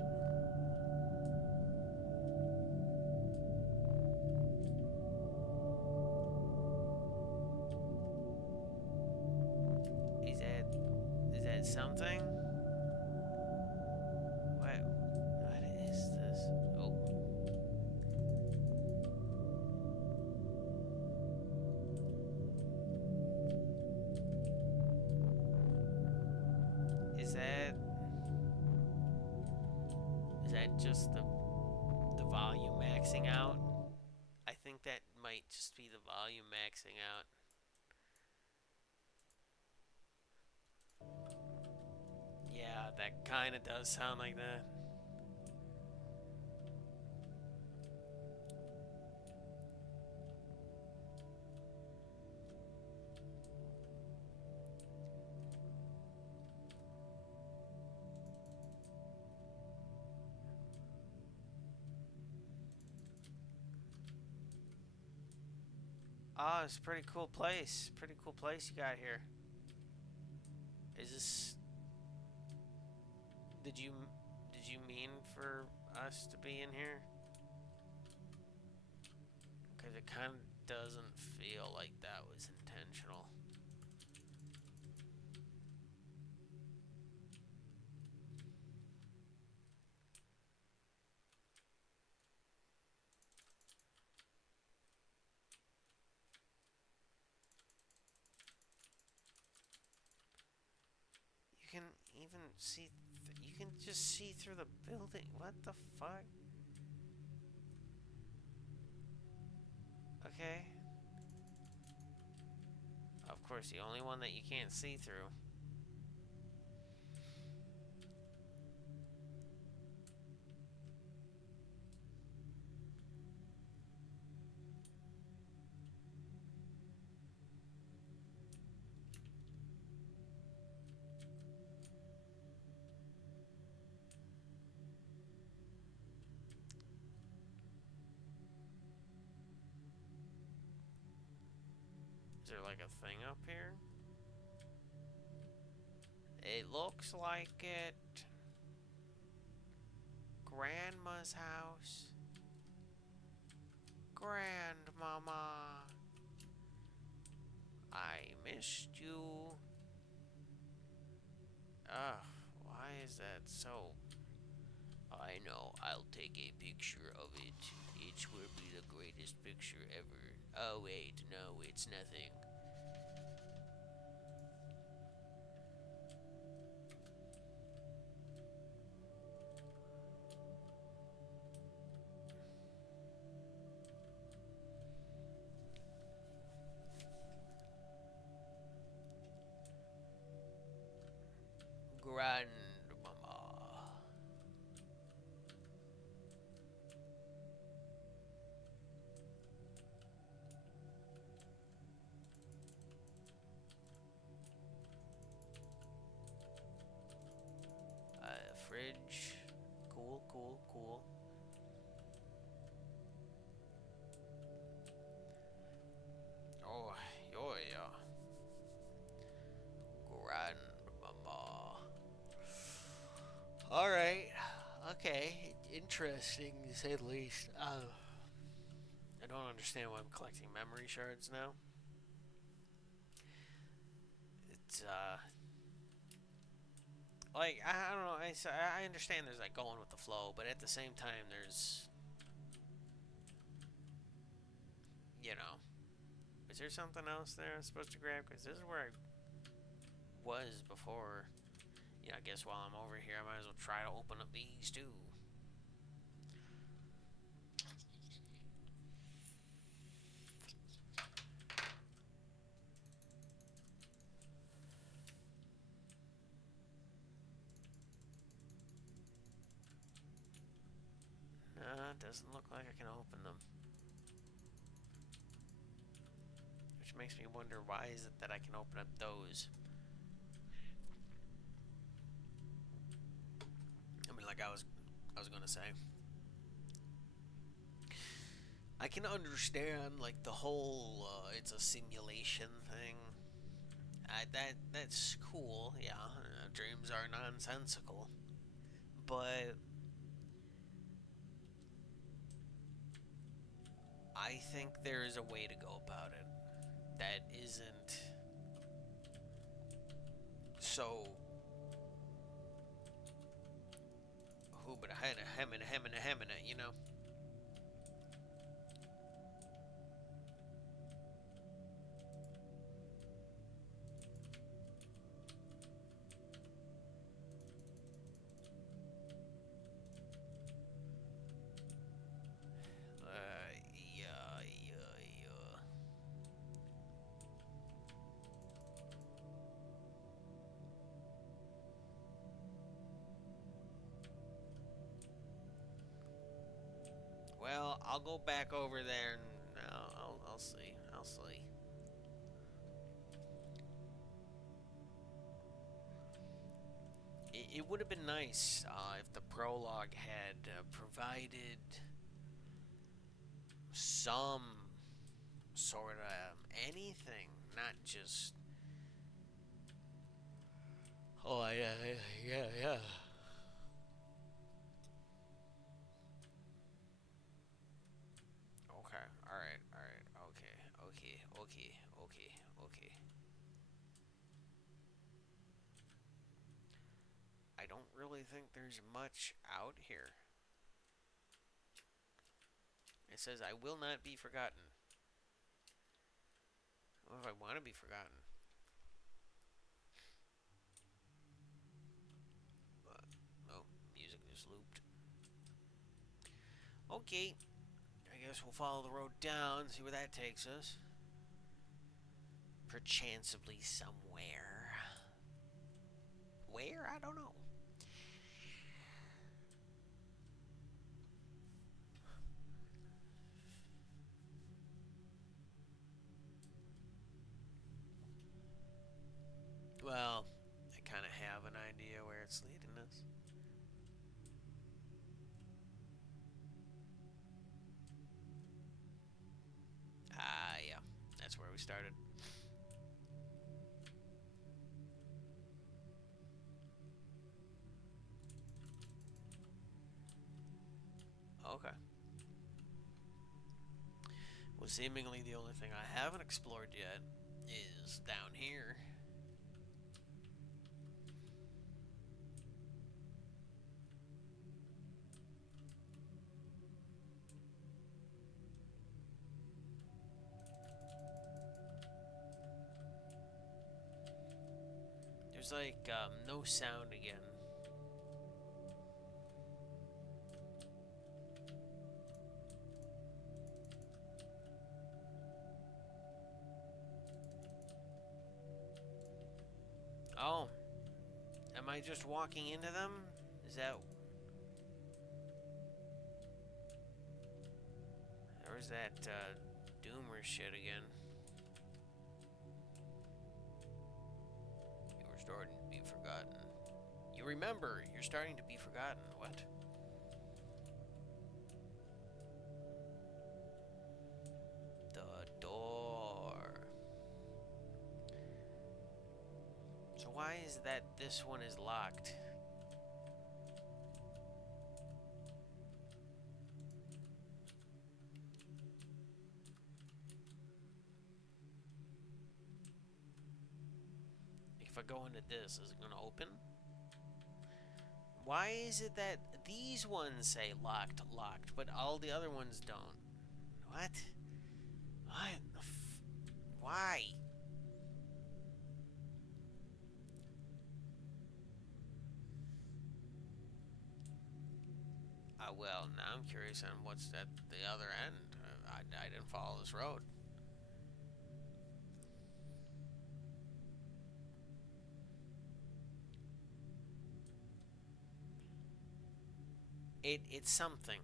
Is that something? What is this? Oh. Is that just the volume maxing out? I think that might just be the volume maxing out. Yeah, that kind of does sound like that. Oh, it's a pretty cool place. Pretty cool place you got here. Is this... Did you... Did you mean for us to be in here? Because it kind of doesn't feel like that was intentional. You can even see... You can just see through the building. What the fuck? Okay. Of course, the only one that you can't see through. Is there like a thing up here? It looks like it. Grandma's house. Grandmama. I missed you. Ugh, why is that so? I know, I'll take a picture of it. It will be the greatest picture ever. Oh wait, no, it's nothing. Grandmama. Fridge. Cool, cool, cool. Oh, yeah. Grandmama. Alright. Okay. Interesting, to say the least. I don't understand why I'm collecting memory shards now. It's, like, I don't know. I understand there's, like, going with the flow, but at the same time, there's, you know. Is there something else there I'm supposed to grab? Because this is where I was before. Yeah, I guess while I'm over here, I might as well try to open up these too. Nah, it doesn't look like I can open them. Which makes me wonder, why is it that I can open up those? I mean, like I was gonna say, I can understand like the whole it's a simulation thing. That's cool. Yeah, dreams are nonsensical, but I think there is a way to go about it that isn't so hoobada hemina, you know? Yeah. Well, I'll go back over there and I'll see. I'll see. It would have been nice if the prologue had provided some sort of anything, not just. Oh yeah, yeah, yeah. Okay, all right, okay, okay, okay, okay, okay. I don't really think there's much out here. It says I will not be forgotten. What if I want to be forgotten? Oh, music just looped. Okay, I guess we'll follow the road down, see where that takes us. Perchancebly somewhere. Where? I don't know. Well, I kind of have an idea where it's leading us. Ah, yeah. That's where we started. Okay. Well, seemingly the only thing I haven't explored yet is down here. There's like no sound again. Oh, am I just walking into them? Is that... Or is that Doomer shit again? You were starting to be forgotten. You remember, you're starting to be forgotten. What? The door. So why is that this one is locked? If I go into this, is it going to open? Why is it that these ones say locked, locked, but all the other ones don't? What? What? Why? Well, now I'm curious on what's at the other end. I didn't follow this road. It's something.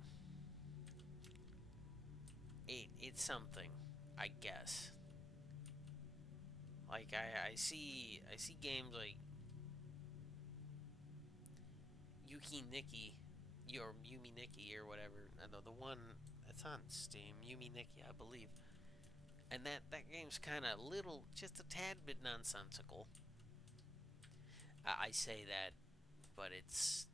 It's something, I guess. Like I see games like Yuki Nikki, or Yumi Nikki or whatever. I know the one that's on Steam, Yumi Nikki, I believe. And that game's kind of little, just a tad bit nonsensical. I say that, but it's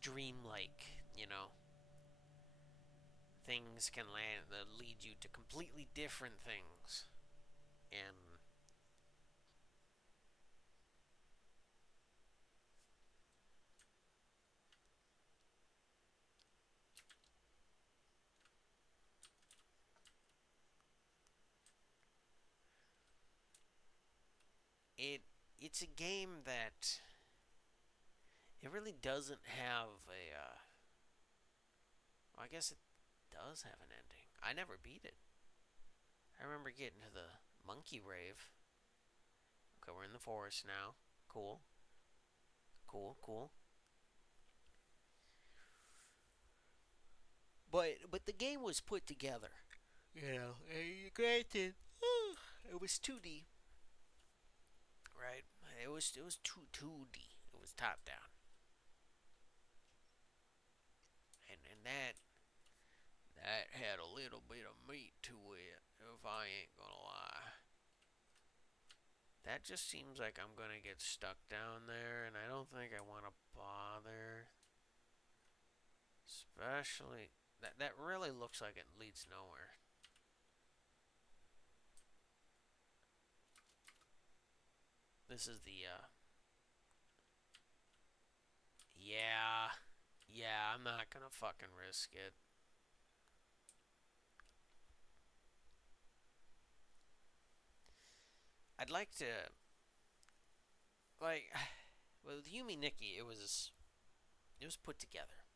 dreamlike, you know. Things can lead you to completely different things, and it it's a game that it really doesn't have a. Well, I guess it does have an ending. I never beat it. I remember getting to the monkey rave. Okay, we're in the forest now. Cool, cool, cool. But the game was put together. You know, granted, it was 2D, right? It was 2D. It was top down, and little bit of meat to it, if I ain't gonna lie. That just seems like I'm gonna get stuck down there, and I don't think I want to bother. Especially, that really looks like it leads nowhere. This is the, yeah, yeah, I'm not gonna fucking risk it. I'd like to, like, with Yumi Nikki, it was put together.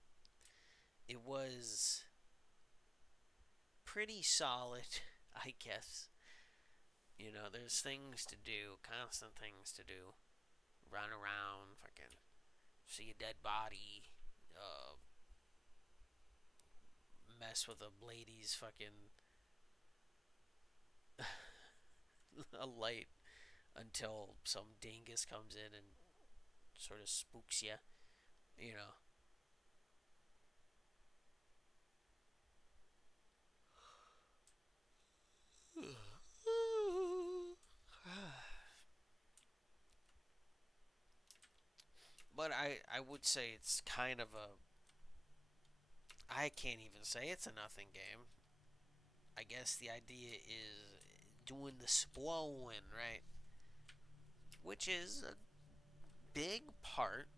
It was pretty solid, I guess. You know, there's things to do, constant things to do. Run around, fucking see a dead body, uh, mess with a lady's fucking a light until some dingus comes in and sort of spooks you, you know. But I would say it's kind of a. I can't even say it's a nothing game. I guess the idea is doing the splowing, right? Which is a big part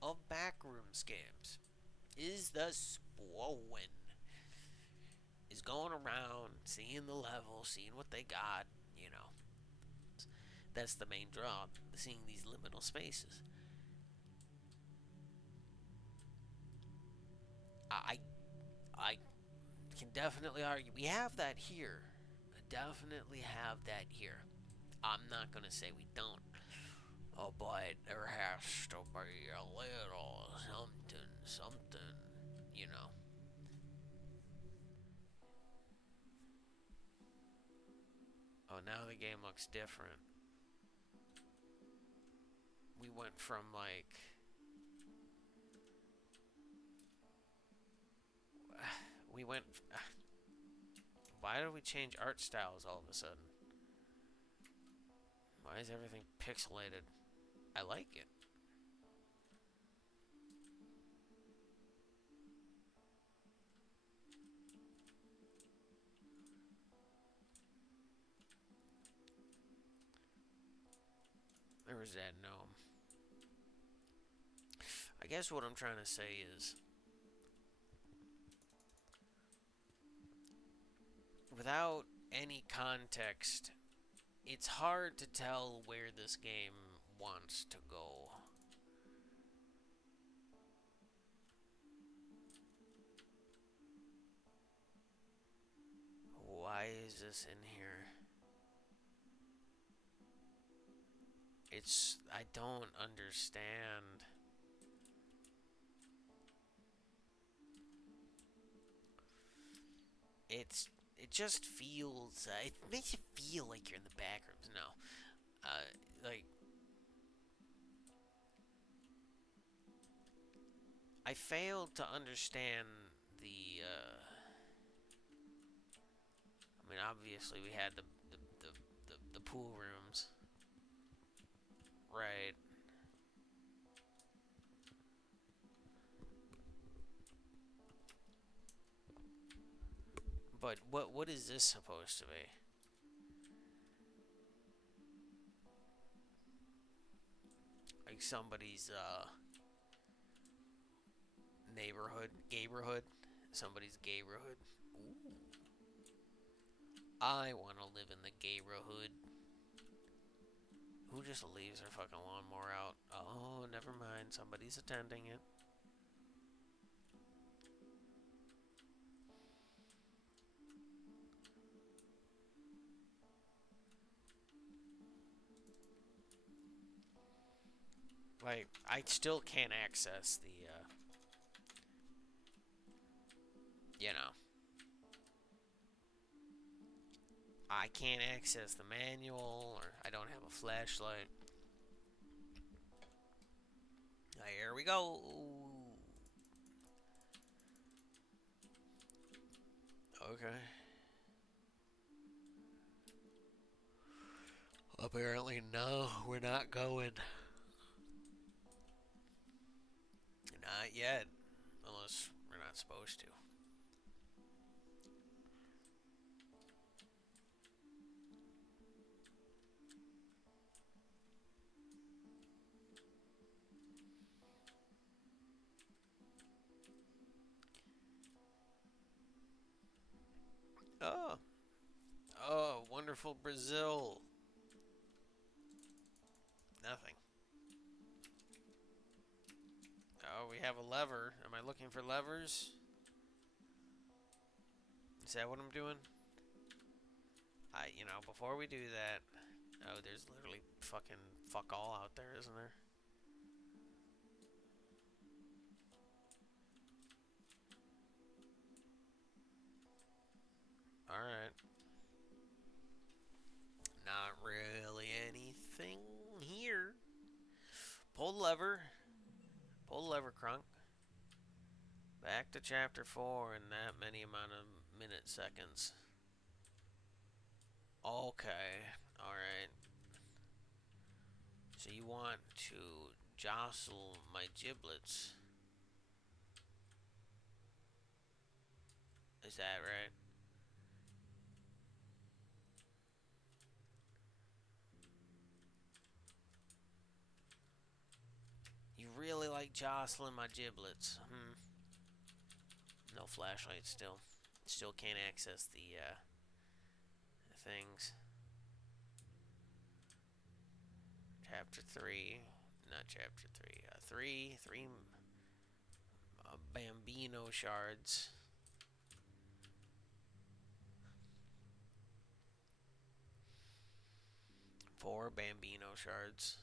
of Backrooms games. Is the splowing. Is going around, seeing the level, seeing what they got, you know. That's the main draw, seeing these liminal spaces. I I can definitely argue we have that here. I definitely have that here. I'm not gonna say we don't. Oh, but there has to be a little something, you know. Oh, now the game looks different. We went from like we went. Why did we change art styles all of a sudden? Why is everything pixelated? I like it. There was that gnome. I guess what I'm trying to say is, without any context, it's hard to tell where this game wants to go. Why is this in here? I don't understand. It just feels, it makes you feel like you're in the back rooms. No. Like, I failed to understand the, I mean, obviously we had the pool rooms. Right. But what is this supposed to be? Like somebody's neighborhood, gayborhood, somebody's gayborhood. Ooh. I want to live in the gayborhood. Who just leaves their fucking lawnmower out? Oh, never mind. Somebody's attending it. Like, I still can't access the, you know. I can't access the manual, or I don't have a flashlight. Here we go. Okay. Apparently, no, we're not going. Not yet. Unless we're not supposed to. Oh. Oh, wonderful Brazil. Nothing. Oh, we have a lever. Am I looking for levers? Is that what I'm doing? Before we do that. Oh, there's literally fucking fuck all out there, isn't there? Alright. Not really anything here. Pull the lever. Pull the lever, Crunk. Back to chapter 4 in that many amount of minute seconds. Okay. Alright. So you want to jostle my giblets. Is that right? You really like jostling my giblets. No flashlight still. Still can't access the things. Chapter 3. Not chapter 3. 3 Bambino shards. 4 Bambino shards.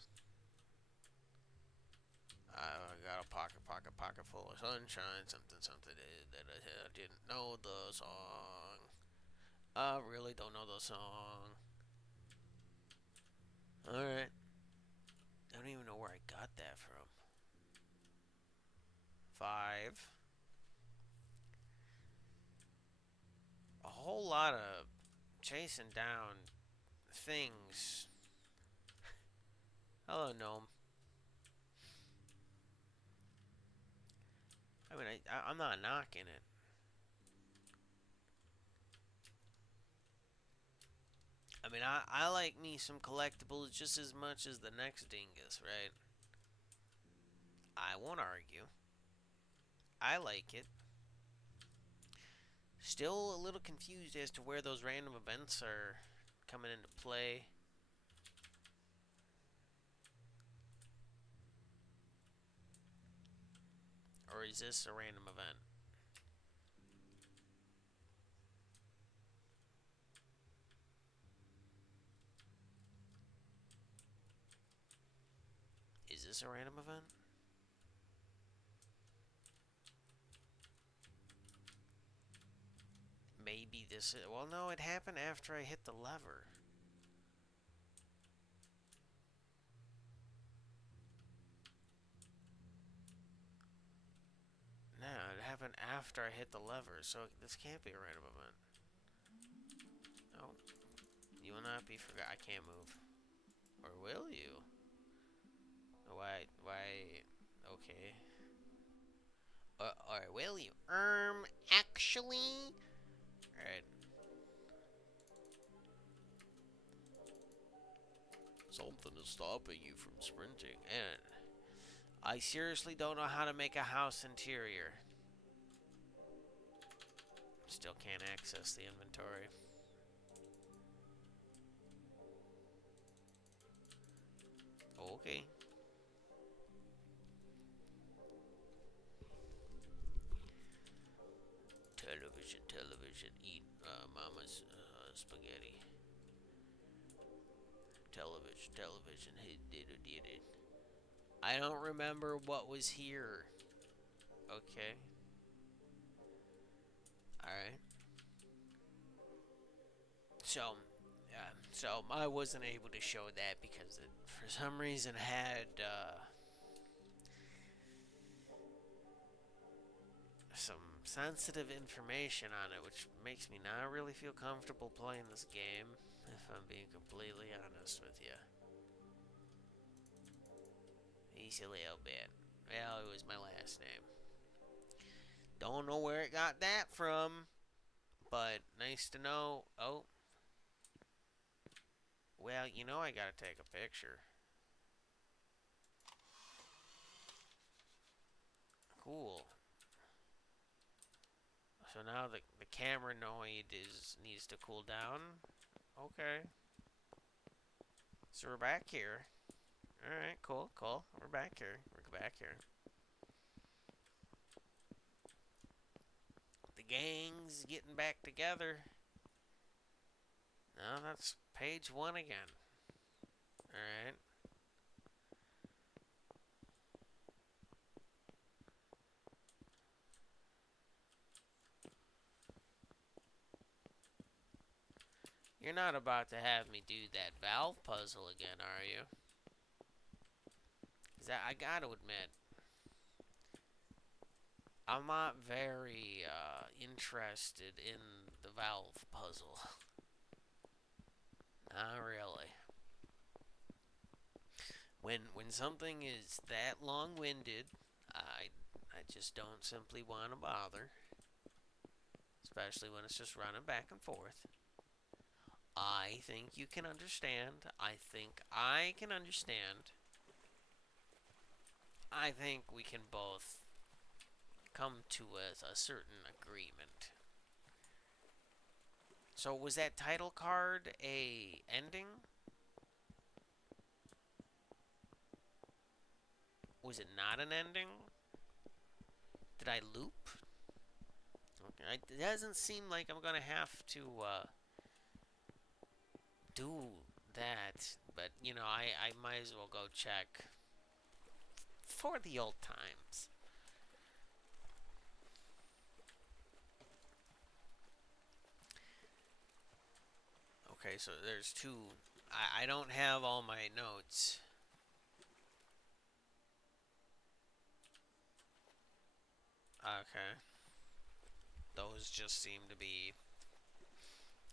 I got a pocket full of sunshine. Something that I didn't know the song. I really don't know the song. Alright. I don't even know where I got that from. 5. A whole lot of chasing down things. Hello, gnome. I mean, I'm not knocking it. I mean, I like me some collectibles just as much as the next dingus, right? I won't argue. I like it. Still a little confused as to where those random events are coming into play. Or is this a random event? Is this a random event? Maybe this is... Well, no, it happened after I hit the lever. No, it happened after I hit the lever, so this can't be a random event. No. You will not be forgot. I can't move. Or will you? Why? Okay. Or will you? Actually? Alright. Something is stopping you from sprinting. And I seriously don't know how to make a house interior. Still can't access the inventory. Okay. Television, eat mama's spaghetti. Television, he did it. I don't remember what was here. Okay. Alright. So I wasn't able to show that because it, for some reason, had some sensitive information on it, which makes me not really feel comfortable playing this game, if I'm being completely honest with you. Easy little bit. Well, it was my last name. Don't know where it got that from, but nice to know. Oh, well, you know I gotta take a picture. Cool. So now the camera needs to cool down. Okay. So we're back here. Alright, cool, cool. We're back here. We're back here. The gang's getting back together. Now that's page 1 again. Alright. You're not about to have me do that valve puzzle again, are you? 'Cause I gotta admit, I'm not very interested in the valve puzzle. Not really. When something is that long-winded, I just don't simply want to bother. Especially when it's just running back and forth. I think you can understand. I think I can understand. I think we can both come to a certain agreement. So was that title card a ending? Was it not an ending? Did I loop? Okay, it doesn't seem like I'm gonna have to do that, but you know, I might as well go check for the old times. Okay, so there's two. I don't have all my notes. Okay. Those just seem to be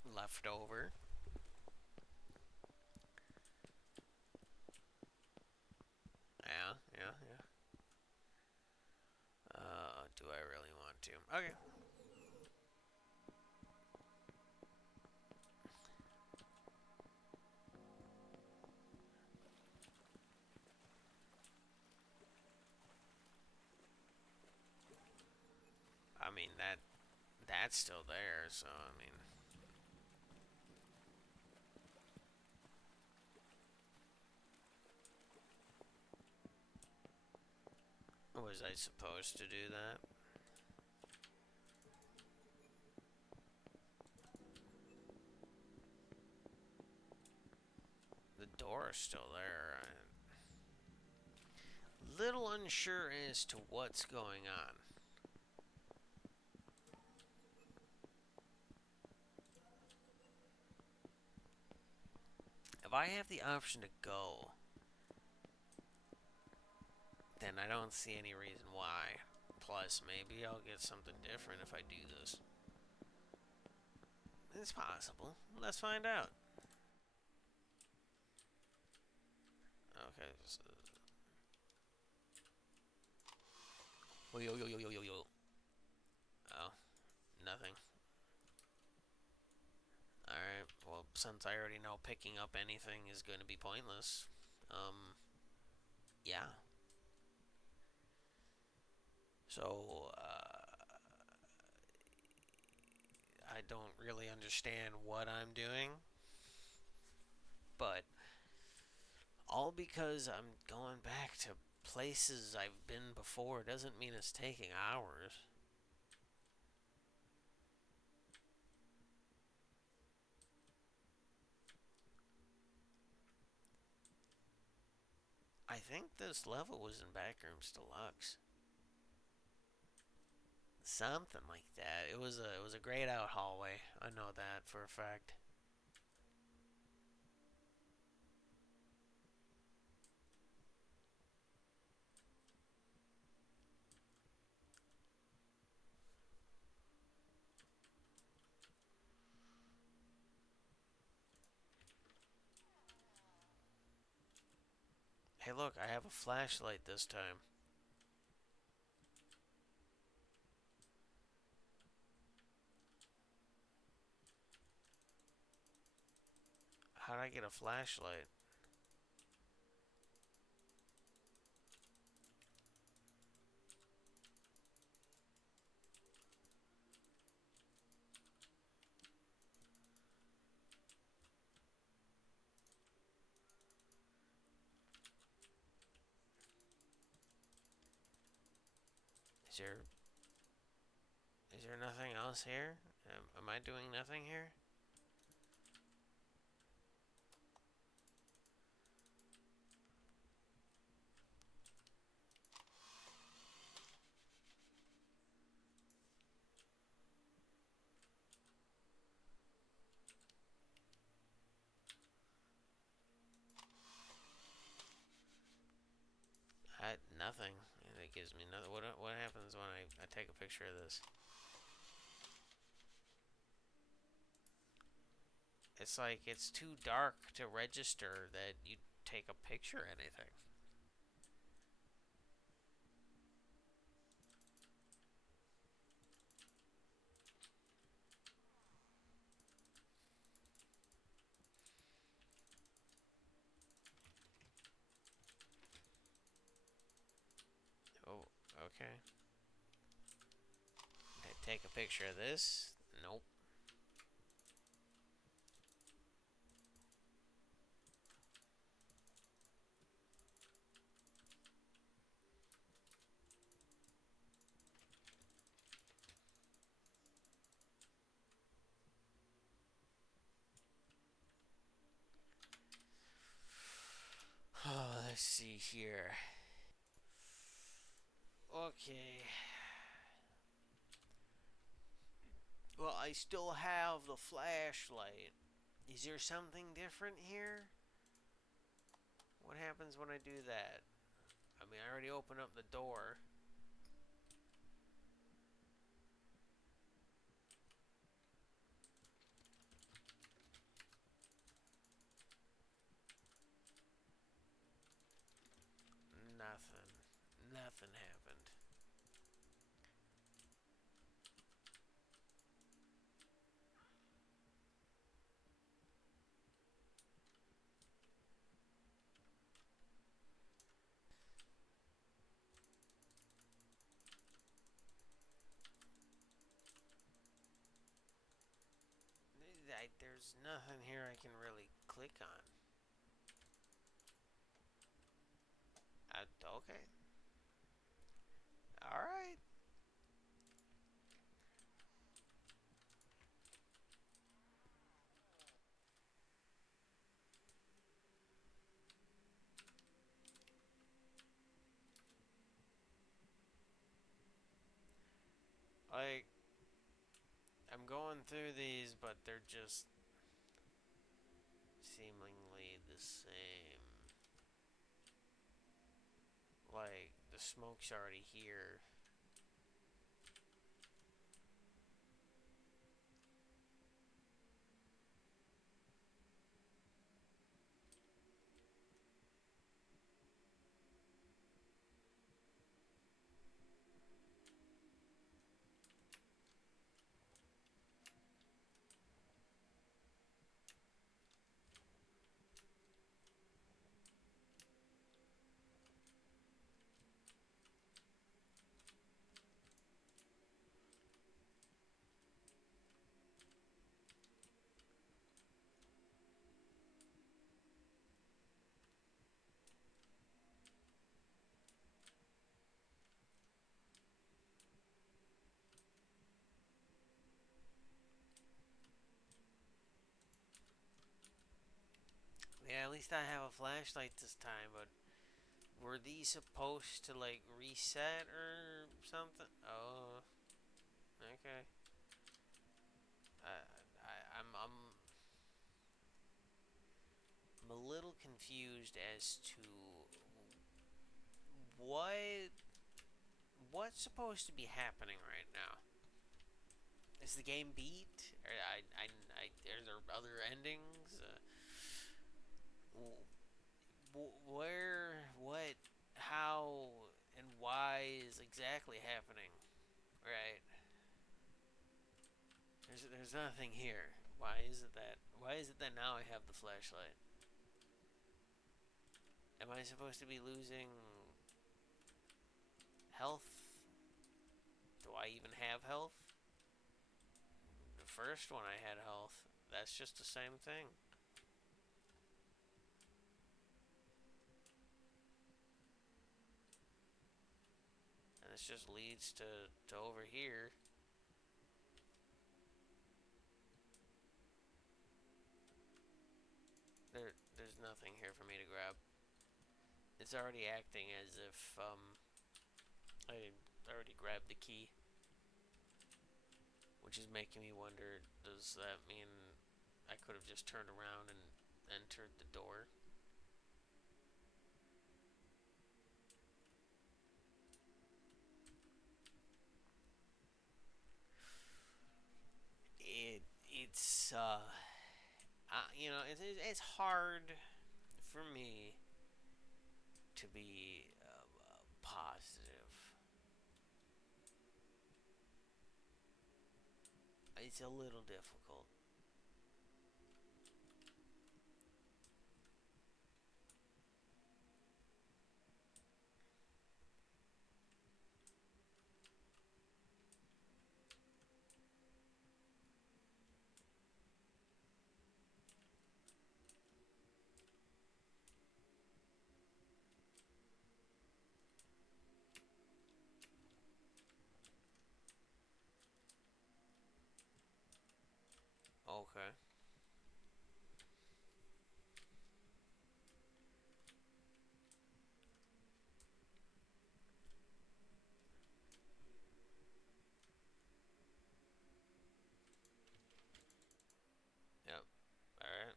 left over. Yeah, yeah, yeah. Do I really want to? Okay. I mean, that's still there, so I mean, was I supposed to do that? The door is still there. I'm little unsure as to what's going on. If I have the option to go, then I don't see any reason why. Plus, maybe I'll get something different if I do this. It's possible. Let's find out. Okay. So, oh, yo, yo, yo, yo, yo, yo. Oh, nothing. Alright, well, since I already know picking up anything is going to be pointless, yeah. So, I don't really understand what I'm doing, but all because I'm going back to places I've been before doesn't mean it's taking hours. I think this level was in Backrooms Deluxe. Something like that. It was a grayed out hallway. I know that for a fact. Hey, look, I have a flashlight this time. How did I get a flashlight? Is there is there nothing else here? Am I doing nothing here? Nothing. It gives me nothing. What happens when I take a picture of this? It's like it's too dark to register that you take a picture or anything. Oh, okay. Take a picture of this? Nope. Oh, let's see here. Okay. Well, I still have the flashlight. Is there something different here? What happens when I do that? I mean, I already opened up the door. Nothing. Nothing happened. There's nothing here I can really click on. Okay. Alright. Like, I'm going through these, but they're just seemingly the same. Like, the smoke's already here. Yeah, at least I have a flashlight this time, but were these supposed to, like, reset or something? Oh, okay. I'm a little confused as to what what's supposed to be happening right now. Is the game beat? Are there other endings? Where, what, how, and why is exactly happening? Right. There's nothing here. Why is it that? Why is it that now I have the flashlight? Am I supposed to be losing health? Do I even have health? The first one I had health. That's just the same thing. And this just leads to over here. There's nothing here for me to grab. It's already acting as if I already grabbed the key, which is making me wonder, does that mean I could have just turned around and entered the door? It's it's hard for me to be positive. It's a little difficult. Okay. Yep. All right.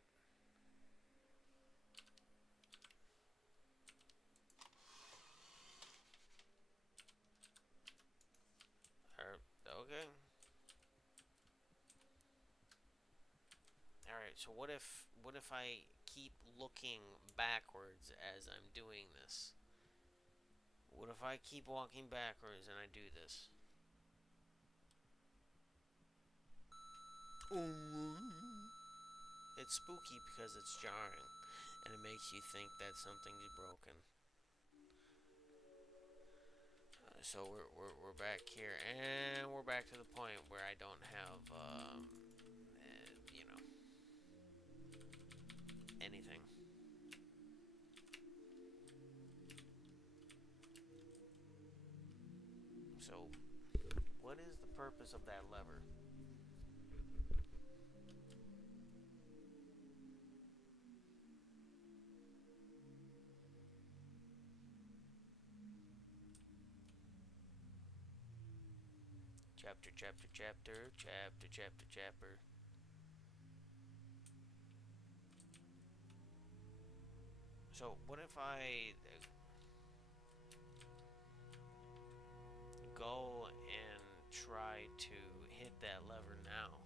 All right. Okay. All right. So what if I keep looking backwards as I'm doing this? What if I keep walking backwards and I do this? It's spooky because it's jarring, and it makes you think that something's broken. So we're back here, and we're back to the point where I don't have you know anything. So what is the purpose of that lever? Chapter, chapter, chapter, chapter, chapter, chapter. So what if I go and try to hit that lever now?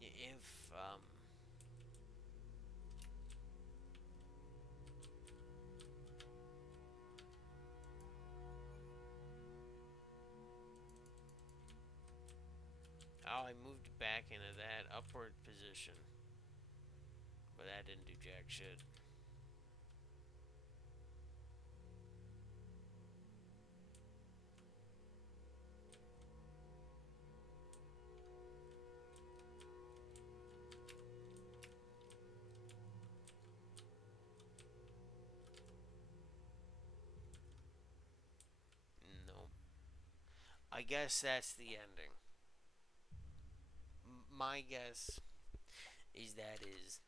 If oh, I moved back into that upward position, but that didn't do jack shit. No. I guess that's the ending. My guess is that is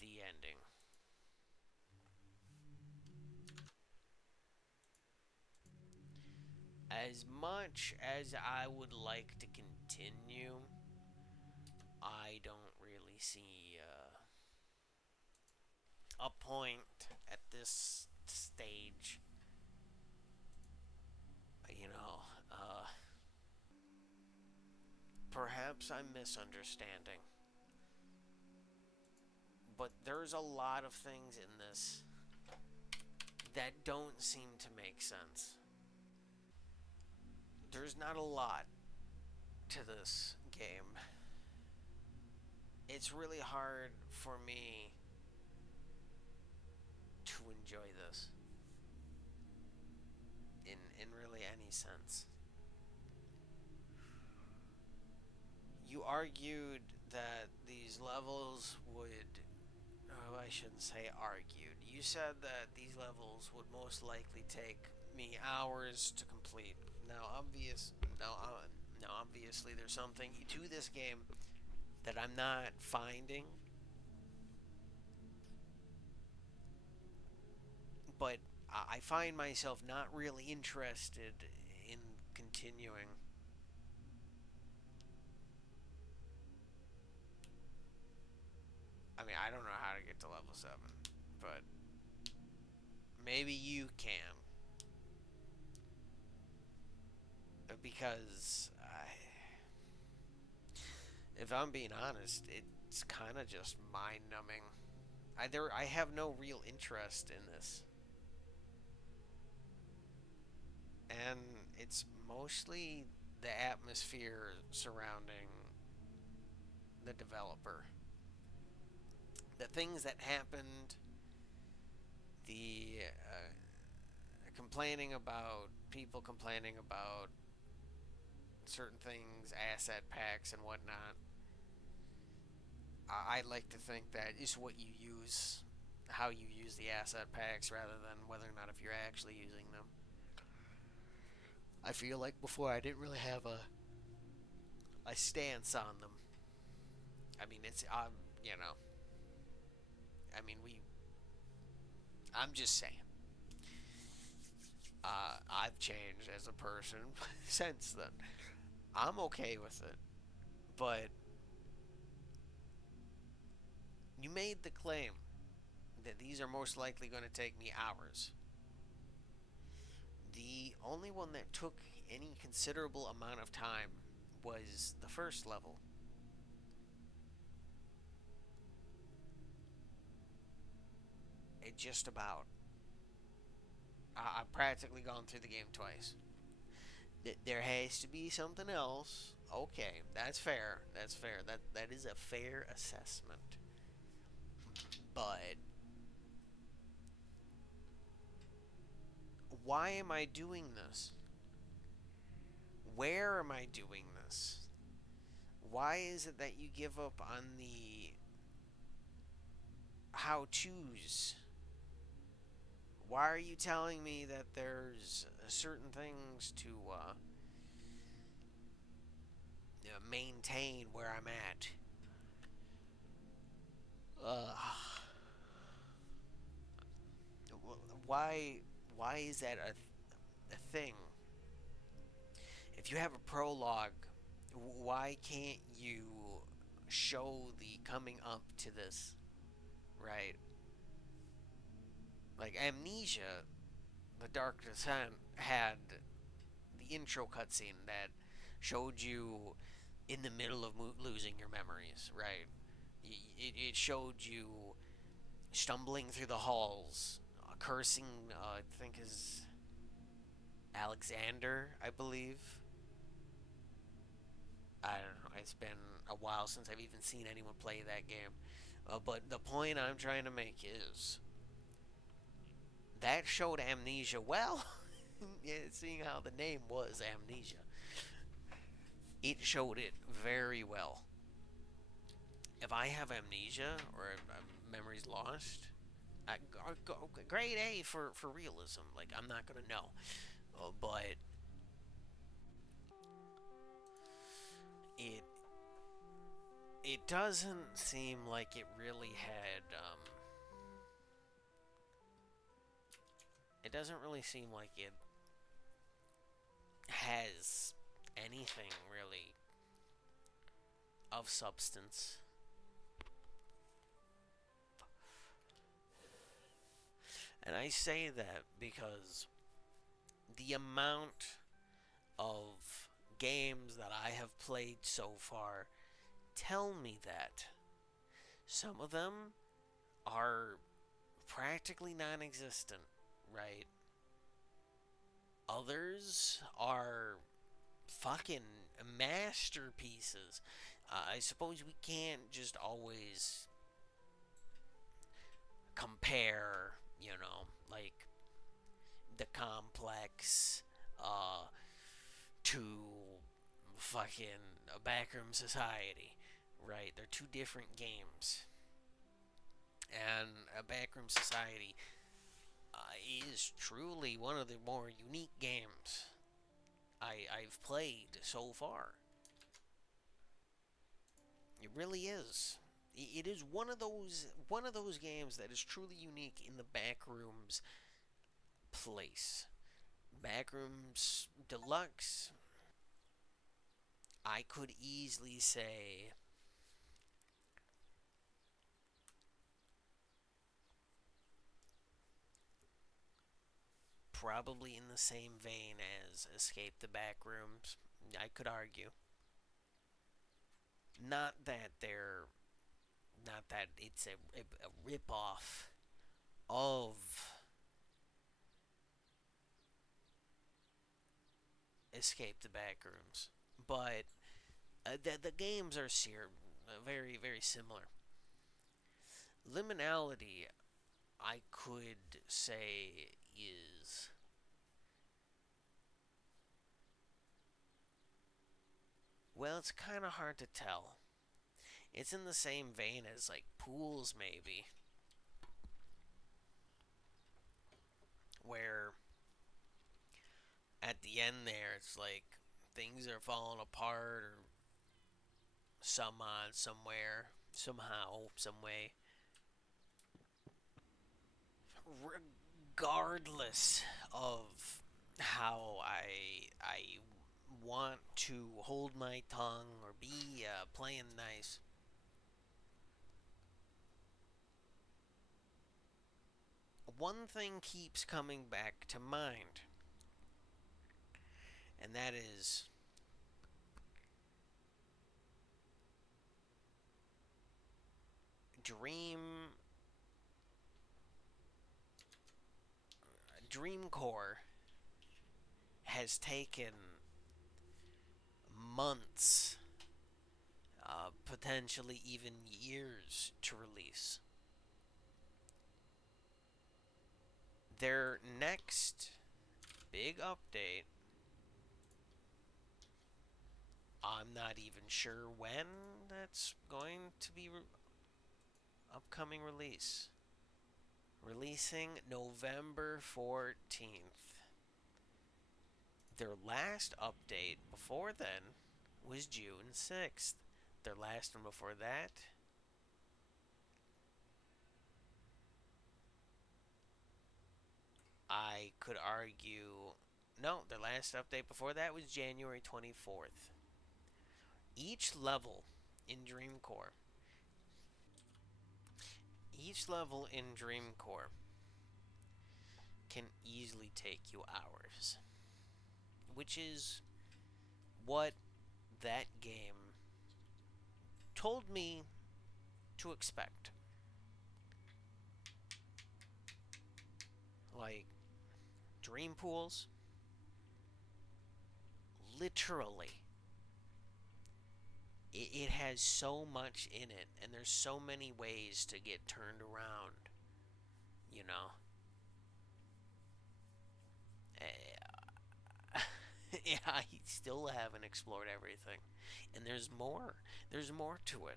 the ending. As much as I would like to continue, I don't really see a point at this stage. You know, Perhaps I'm misunderstanding, but there's a lot of things in this that don't seem to make sense. There's not a lot to this game. It's really hard for me to enjoy this in really any sense. You argued that these levels would. Oh, I shouldn't say argued. You said that these levels would most likely take me hours to complete. Now obviously, there's something to this game that I'm not finding, but I find myself not really interested in continuing. I mean, I don't know how to get to level 7, but maybe you can. Because, if I'm being honest, it's kind of just mind numbing. I have no real interest in this. And it's mostly the atmosphere surrounding the developer. The things that happened, the complaining about people complaining about certain things, asset packs and whatnot. I like to think that is what you use, how you use the asset packs, rather than whether or not if you're actually using them. I feel like before I didn't really have a stance on them. I mean, it's you know, I mean we. I'm just saying. I've changed as a person since then. I'm okay with it, but you made the claim that these are most likely going to take me hours. The only one that took any considerable amount of time was the first level. It just about. I've practically gone through the game twice. There has to be something else. Okay, that's fair. That's fair. That is a fair assessment. But why am I doing this? Where am I doing this? Why is it that you give up on the how to's? Why are you telling me that there's certain things to maintain where I'm at? Uh, why? Why is that a thing? If you have a prologue, why can't you show the coming up to this? Right? Like Amnesia, The Dark Descent had the intro cutscene that showed you in the middle of losing your memories, right? It showed you stumbling through the halls, cursing, I think is Alexander, I believe. I don't know, it's been a while since I've even seen anyone play that game. But the point I'm trying to make is that showed Amnesia well. Yeah, seeing how the name was Amnesia, it showed it very well. If I have amnesia or memories lost, I, grade A for realism. Like I'm not gonna know, but it it doesn't seem like it really had. It doesn't really seem like it has anything really of substance. And I say that because the amount of games that I have played so far tell me that. Some of them are practically non existent, right? Others are fucking masterpieces. I suppose we can't just always compare, like the complex to fucking a Backroom Society, right? They're two different games. And a Backroom Society is truly one of the more unique games I've played so far. It really is. It is one of those games that is truly unique in the Backrooms place. Backrooms Deluxe, I could easily say, probably in the same vein as Escape the Backrooms. I could argue. Not that they're not that it's a rip off of Escape the Backrooms, but the games are very very similar. Liminality, I could say, is, well, it's kind of hard to tell. It's in the same vein as like Pools, maybe, where at the end there it's like things are falling apart or somewhere, somehow, some way. Regardless of how I want to hold my tongue or be playing nice, one thing keeps coming back to mind, and that is dreamcore has taken months, potentially even years to release. Their next big update, I'm not even sure when that's going to be upcoming release. Releasing November 14th. Their last update before then was June 6th. Their last one before that, I could argue, no, their last update before that was January 24th. Each level in Dreamcore, each level in Dreamcore can easily take you hours, which is what that game told me to expect. Like, Dream Pools, literally, it has so much in it, and there's so many ways to get turned around, you know? Yeah, I still haven't explored everything. And there's more. There's more to it.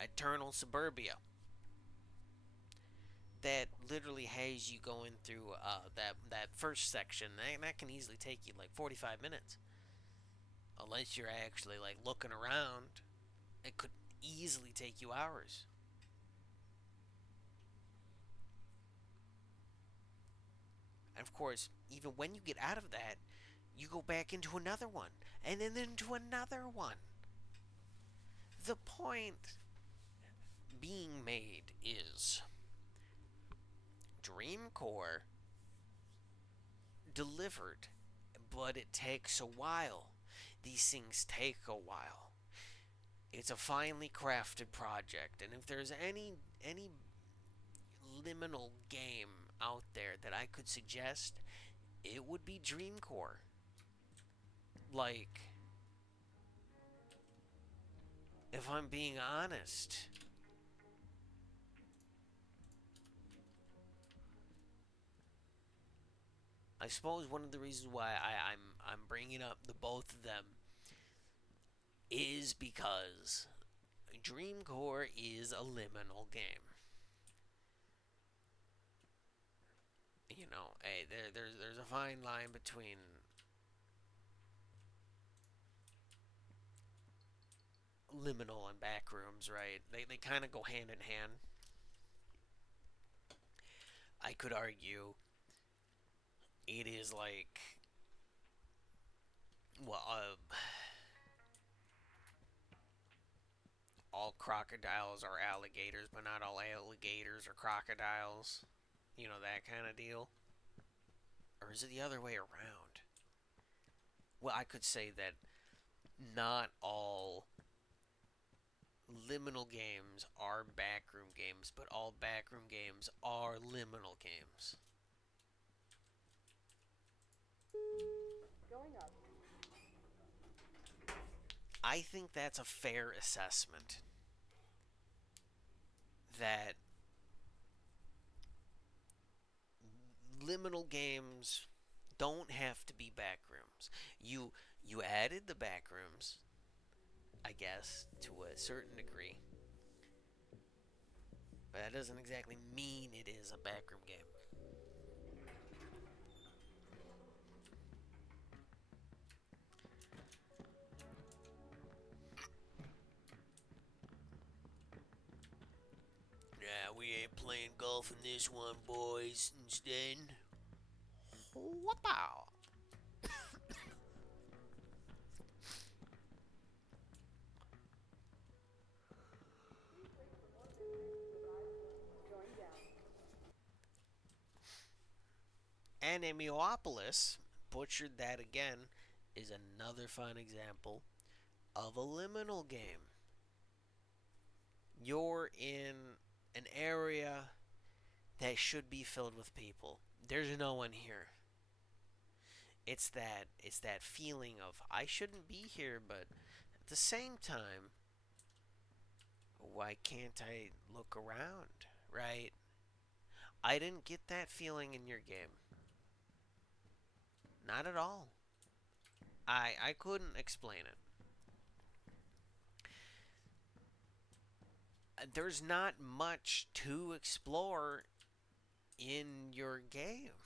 Eternal Suburbia. That literally has you going through that first section. That can easily take you like 45 minutes. Unless you're actually like looking around, it could easily take you hours. And of course, even when you get out of that, you go back into another one, and then into another one. The point being made is dreamcore delivered, but it takes a while. These things take a while. It's a finely crafted project, and if there's any liminal game out there that I could suggest, it would be dreamcore. Like, if I'm being honest, I suppose one of the reasons why I'm bringing up the both of them is because dreamcore is a liminal game. You know, hey, there's a fine line between liminal and backrooms, right? They kind of go hand in hand. I could argue it is like, well, all crocodiles are alligators, but not all alligators are crocodiles. You know, that kind of deal. Or is it the other way around? Well, I could say that not all liminal games are backroom games, but all backroom games are liminal games. I think that's a fair assessment. That liminal games don't have to be backrooms. You added the backrooms, I guess, to a certain degree, but that doesn't exactly mean it is a backroom game. Yeah, we ain't playing golf in this one, boys. Instead, whoop-ow. Anemiopolis, butchered that again, is another fun example of a liminal game. You're in an area that should be filled with people. There's no one here. It's that feeling of I shouldn't be here, but at the same time, why can't I look around, right? I didn't get that feeling in your game. Not at all. I couldn't explain it. There's not much to explore in your game.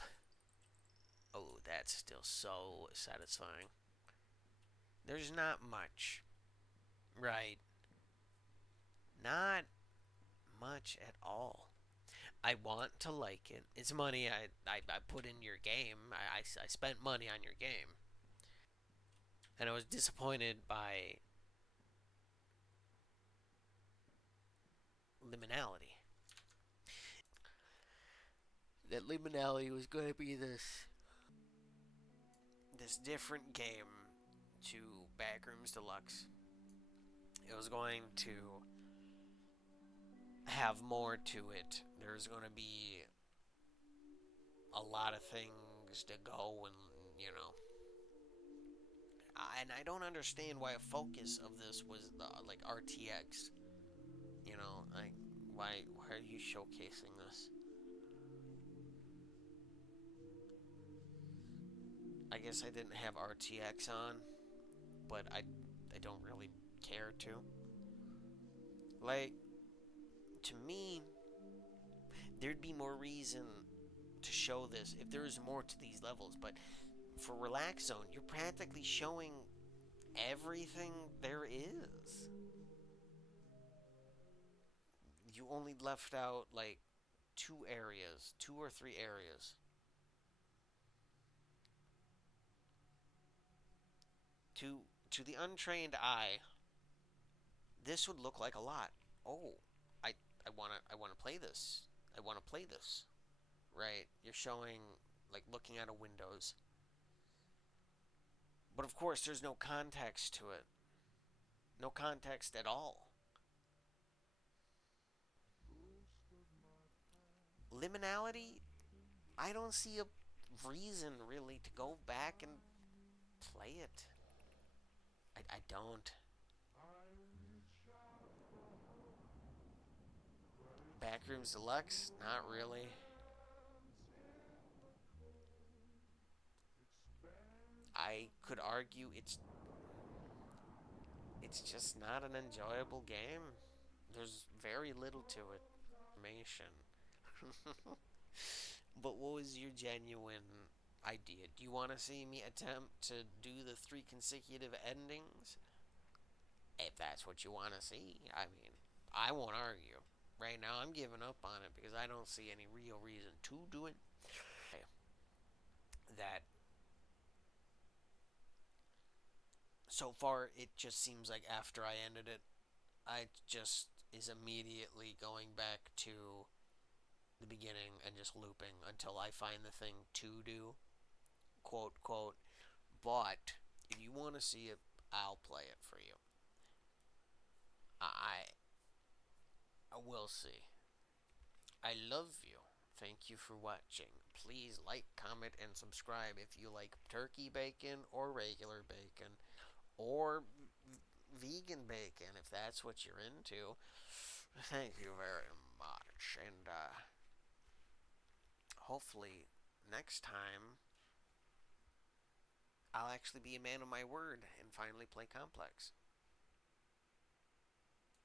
Oh, that's still so satisfying. There's not much, right? Not much at all. I want to like it. It's money I put in your game. I spent money on your game. And I was disappointed by Liminality. That Liminality was going to be this different game to Backrooms Deluxe. It was going to have more to it. There's going to be a lot of things to go and, you know. And I don't understand why a focus of this was like RTX. You know, like why are you showcasing this? I guess I didn't have RTX on, but I don't really care to. Like, to me, there'd be more reason to show this if there was more to these levels. But for Relax Zone, you're practically showing everything there is. You only left out like two areas, two or three areas. To to the untrained eye, this would look like a lot. Oh, I I wanna play this. I wanna play this. Right? You're showing like looking out of windows. But of course there's no context to it. No context at all. Liminality, I don't see a reason really to go back and play it. I don't. Backrooms Deluxe? Not really. I could argue it's just not an enjoyable game. There's very little to it. Information. But what was your genuine idea? Do you want to see me attempt to do the three consecutive endings? If that's what you want to see. I mean, I won't argue. Right now, I'm giving up on it because I don't see any real reason to do it. That so far, it just seems like after I ended it, I just is immediately going back to the beginning and just looping until I find the thing to do, quote, quote. But if you want to see it, I'll play it for you. I, I will see. I love you. Thank you for watching. Please like, comment, and subscribe if you like turkey bacon or regular bacon or vegan bacon if that's what you're into. Thank you very much. And hopefully next time I'll actually be a man of my word and finally play Complex.